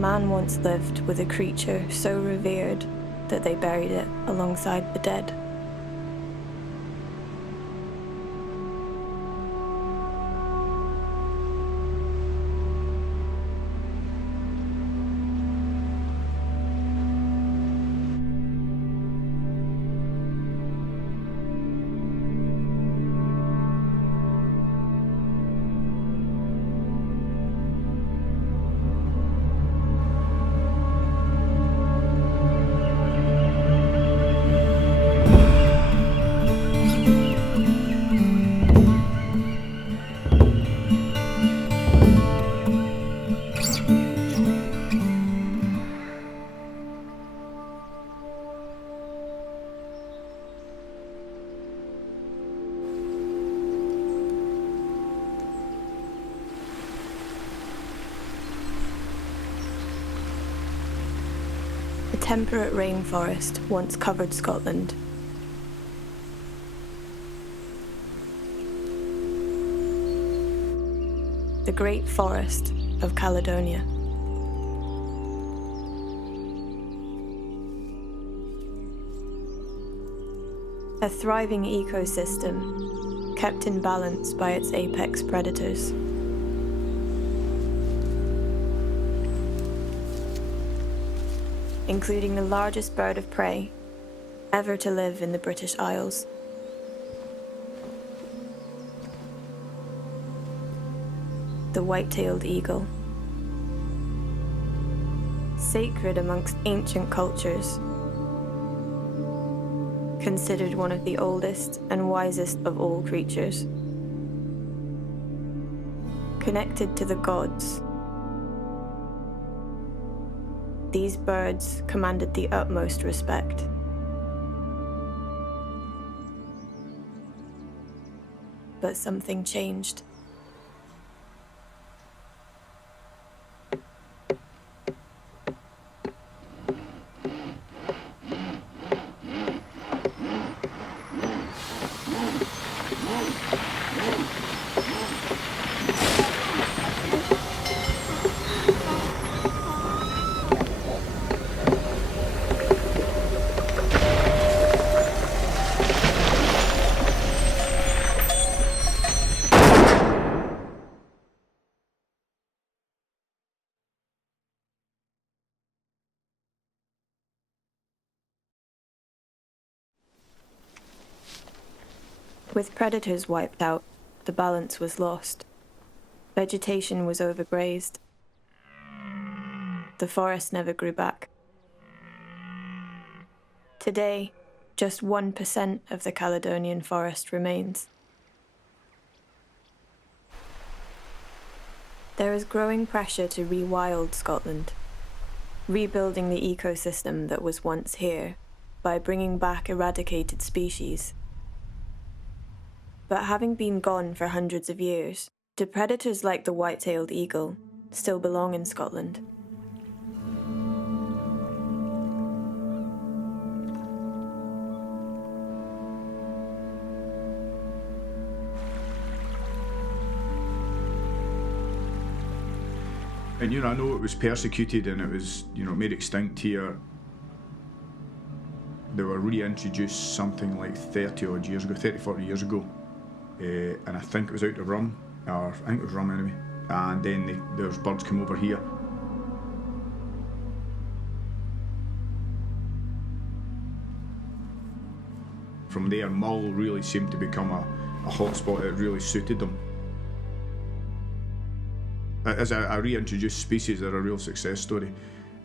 Man once lived with a creature so revered that they buried it alongside the dead. The temperate rainforest once covered Scotland. The Great Forest of Caledonia. A thriving ecosystem kept in balance by its apex predators. Including the largest bird of prey ever to live in the British Isles. The white-tailed eagle. Sacred amongst ancient cultures. Considered one of the oldest and wisest of all creatures. Connected to the gods. These birds commanded the utmost respect. But something changed. With predators wiped out, the balance was lost. Vegetation was overgrazed. The forest never grew back. Today, just 1% of the Caledonian forest remains. There is growing pressure to rewild Scotland, rebuilding the ecosystem that was once here by bringing back eradicated species. But having been gone for hundreds of years, do predators like the white-tailed eagle still belong in Scotland? And I know it was persecuted and it was, made extinct here. They were reintroduced something like 30 odd years ago, 30, 40 years ago. And I think it was out of Rum, or I think it was Rum anyway. And then those birds come over here. From there, Mull really seemed to become a hotspot that really suited them. As a reintroduced species, they're a real success story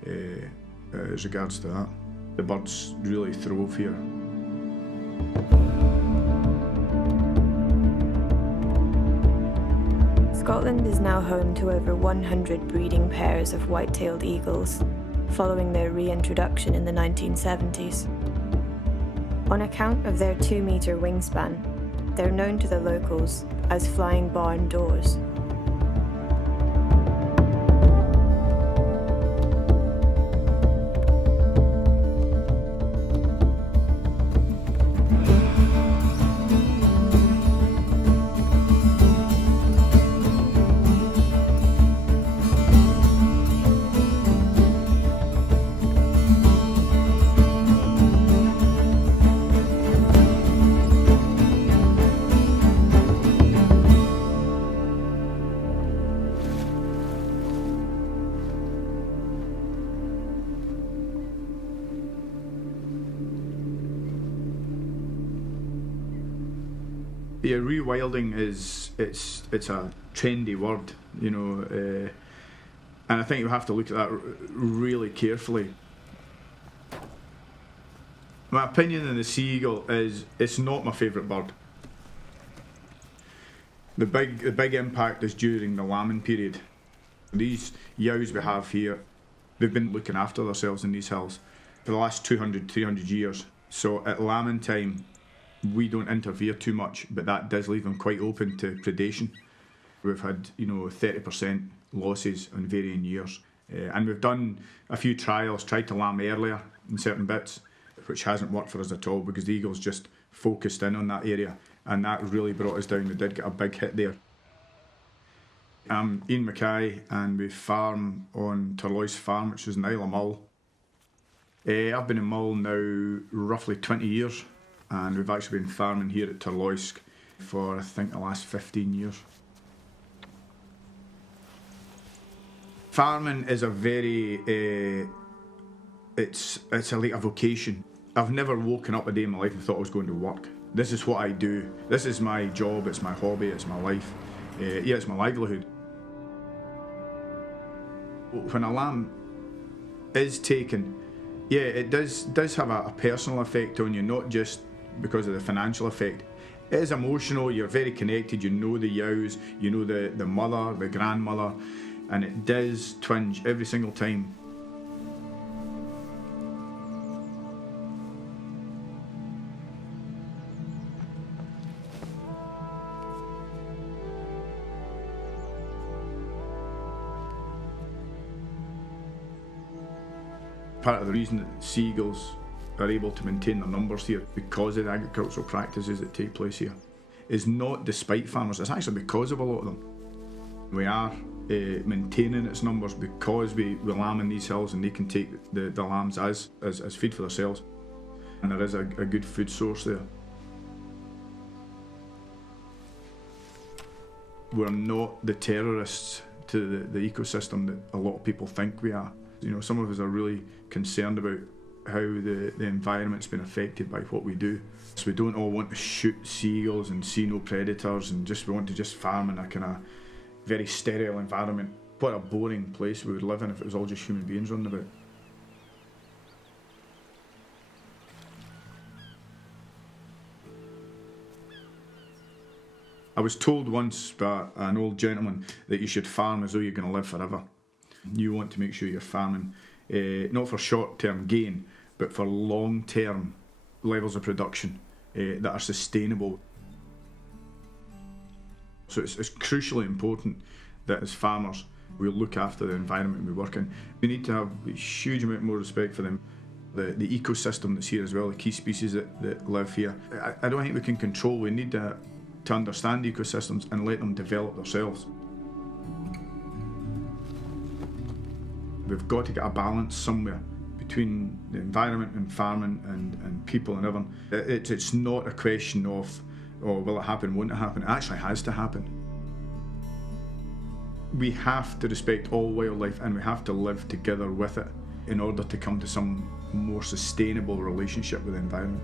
as regards to that. The birds really throve here. Scotland is now home to over 100 breeding pairs of white-tailed eagles, following their reintroduction in the 1970s. On account of their 2-metre wingspan, they're known to the locals as flying barn doors. Yeah, rewilding it's a trendy word, and I think you have to look at that really carefully. My opinion on the seagull is it's not my favourite bird. The big impact is during the lambing period. These yows we have here, they've been looking after themselves in these hills for the last 200, 300 years. So at lambing time, we don't interfere too much, but that does leave them quite open to predation. We've had, 30% losses in varying years. And we've done a few trials, tried to lamb earlier in certain bits, which hasn't worked for us at all because the eagles just focused in on that area and that really brought us down. We did get a big hit there. I'm Ian Mackay and we farm on Turlois Farm, which is in Isle of Mull. I've been in Mull now roughly 20 years. And we've actually been farming here at Turlois for I think the last 15 years. Farming is a very, it's like a vocation. I've never woken up a day in my life and thought I was going to work. This is what I do. This is my job, it's my hobby, it's my life. It's my livelihood. When a lamb is taken, it does have a personal effect on you, not just because of the financial effect. It is emotional, you're very connected, you know the yows, you know the mother, the grandmother, and it does twinge every single time. Part of the reason that seagulls are able to maintain their numbers here because of the agricultural practices that take place here is not despite farmers, it's actually because of a lot of them. We are maintaining its numbers because we lamb in these hills and they can take the lambs as feed for themselves. And there is a good food source there. We're not the terrorists to the ecosystem that a lot of people think we are. Some of us are really concerned about how the environment's been affected by what we do. So we don't all want to shoot seagulls and see no predators, and we want to just farm in a kind of very sterile environment. What a boring place we would live in if it was all just human beings running about. I was told once by an old gentleman that you should farm as though you're going to live forever. You want to make sure you're farming not for short-term gain, but for long-term levels of production that are sustainable. So it's crucially important that as farmers we look after the environment we work in. We need to have a huge amount more respect for them. The ecosystem that's here as well, the key species that live here. I don't think we can control. We need to understand ecosystems and let them develop themselves. We've got to get a balance somewhere between the environment and farming and people and everything. It's not a question of, oh, will it happen, won't it happen? It actually has to happen. We have to respect all wildlife and we have to live together with it in order to come to some more sustainable relationship with the environment.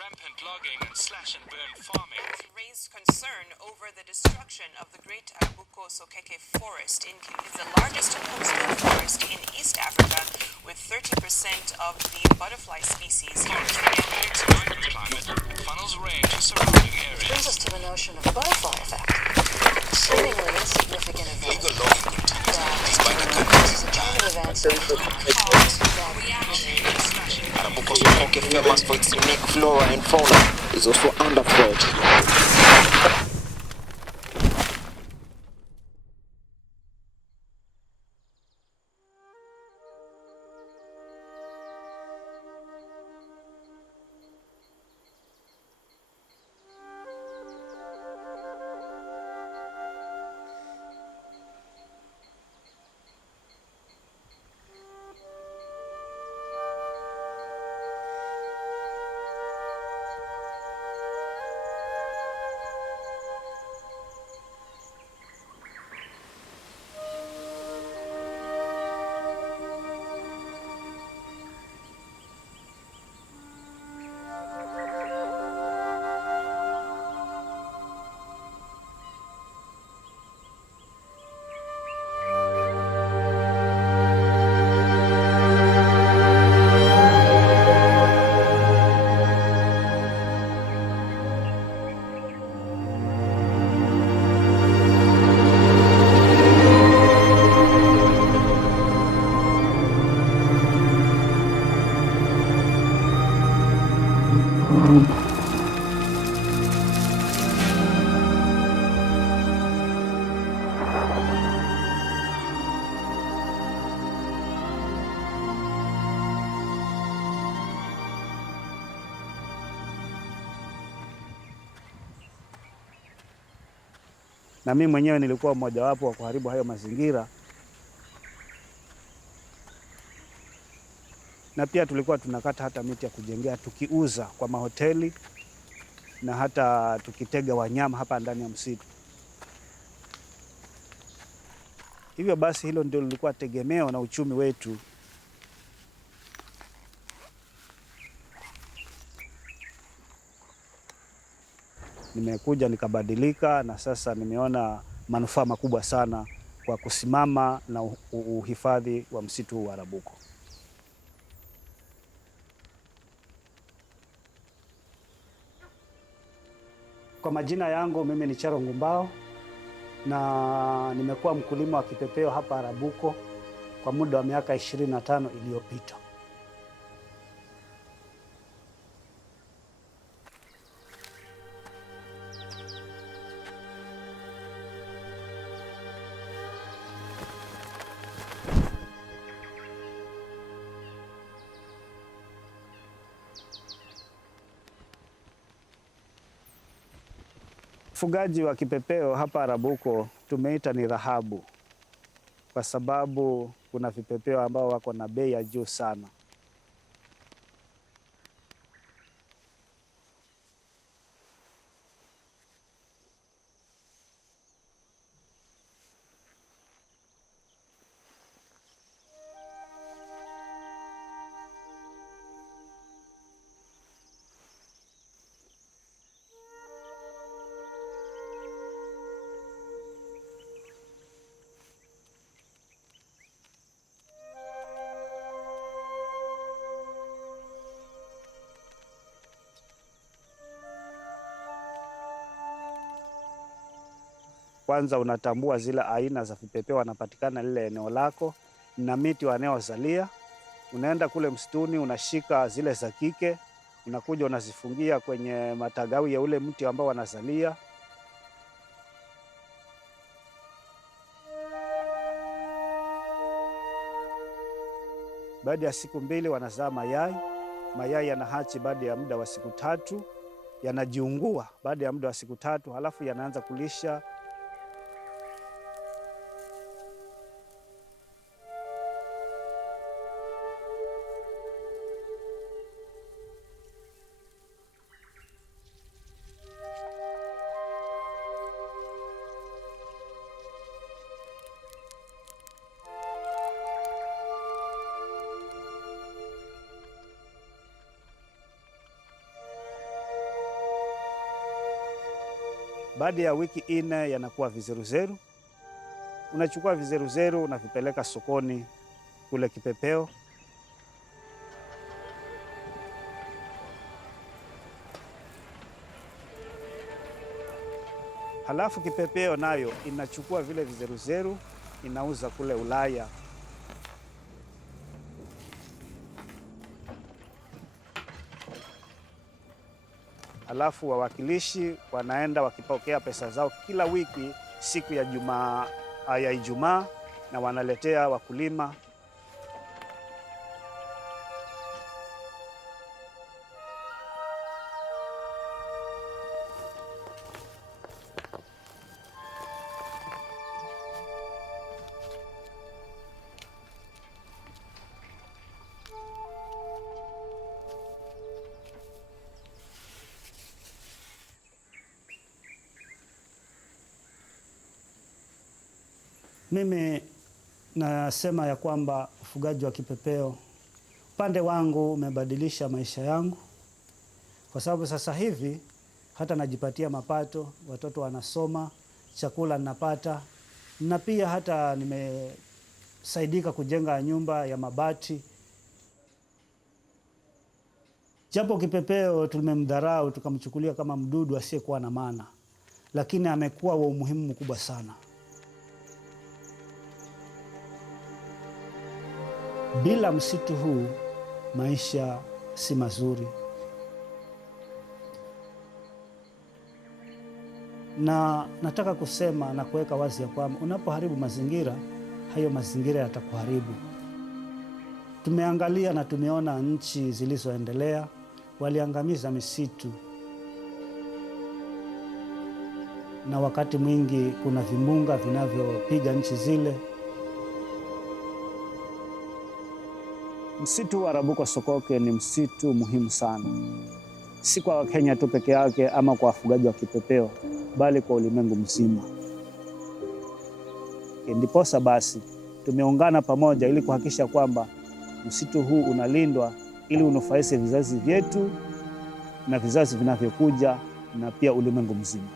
Rampant logging and slash and burn farming raised concern over the destruction of the Great Abuko-Sokeke forest. It's the largest coastal forest in East Africa, with 30% of the butterfly species here. Climate funnels rain to surrounding areas. Brings us to the notion of the butterfly effect. Seemingly insignificant events. Illegal logging despite the goodness. Abuko-Sokeke, famous for its unique flora and fauna, is also underfed. Na mimi mwenyewe nilikuwa mmojawapo wa kuharibu hayo mazingira, na pia tulikuwa tunakata hata miti ya kujengea tukiuza kwa mahoteli na hata tukitega wanyama hapa ndani ya msitu. Hivyo basi hilo ndio lilikuwa tegemeo na uchumi wetu. Nimekuja nikabadilika na sasa nimeona manufaa makubwa sana kwa kusimama na uhifadhi wa msitu wa Arabuko. Kwa majina yangu mimi ni Charo Ngumbao na nimekuwa mkulima wa kipepeo hapa Arabuko kwa muda wa miaka 25 iliyopita. Ufugaji wa kipepeo hapa Arabuko tumeita ni dhahabu, kwa sababu kuna vipepeo ambao wako na bei ya juu sana. Kwanza unatambua zile aina za vipepeo wanapatikana lile eneo lako na miti wanaozalia. Unaenda kule msituni, unashika zile za kike, unakuja unazifungia kwenye matagawi ya ule mti ambao wanazalia. Baada ya siku 2 wanazaa mayai. Mayai yanahachi baada ya muda wa siku 3, yanajiungua baada ya muda wa siku 3, halafu yanaanza kulisha. Baada ya wiki 4 yanakuwa vizeruzeru. Unachukua vizeruzeru unavipeleka sokoni kule kipepeo. Halafu kipepeo nayo inachukua vile vizeruzeru inauza kule Ulaya. Halafu wawakilishi wanaenda wakipokea pesa zao kila wiki siku ya Ijumaa na wanaletea wakulima. Mimi nasema ya kwamba ufugaji wa kipepeo upande wangu umebadilisha maisha yangu, kwa sababu sasa hivi hata najipatia mapato, watoto wanasoma, chakula ninapata, na pia hata nimesaidika kujenga nyumba ya mabati. Japo kipepeo tumemdharau tukamchukulia kama mdudu asiyekuwa na maana, lakini amekuwa wa umuhimu mkubwa sana. Bila msitu huu maisha si mazuri, na nataka kusema na kuweka wazi ya kwamba unapoharibu mazingira, hayo mazingira yatakuharibu. Tumeangalia na tumeona nchi zilizoendelea waliangamiza misitu, na wakati mwingi kuna vimbunga vinavyopiga nchi zile. Msitu wa Arabuko Sokoke ni msitu muhimu sana, si kwa Kenya tu peke yake ama kwa wafugaji wa kipepeo, bali kwa ulimwengu mzima. Ndiposa basi tumeungana pamoja ili kuhakikisha kwamba msitu huu unalindwa ili unufaishe vizazi vyetu na vizazi vinavyokuja na pia ulimwengu mzima.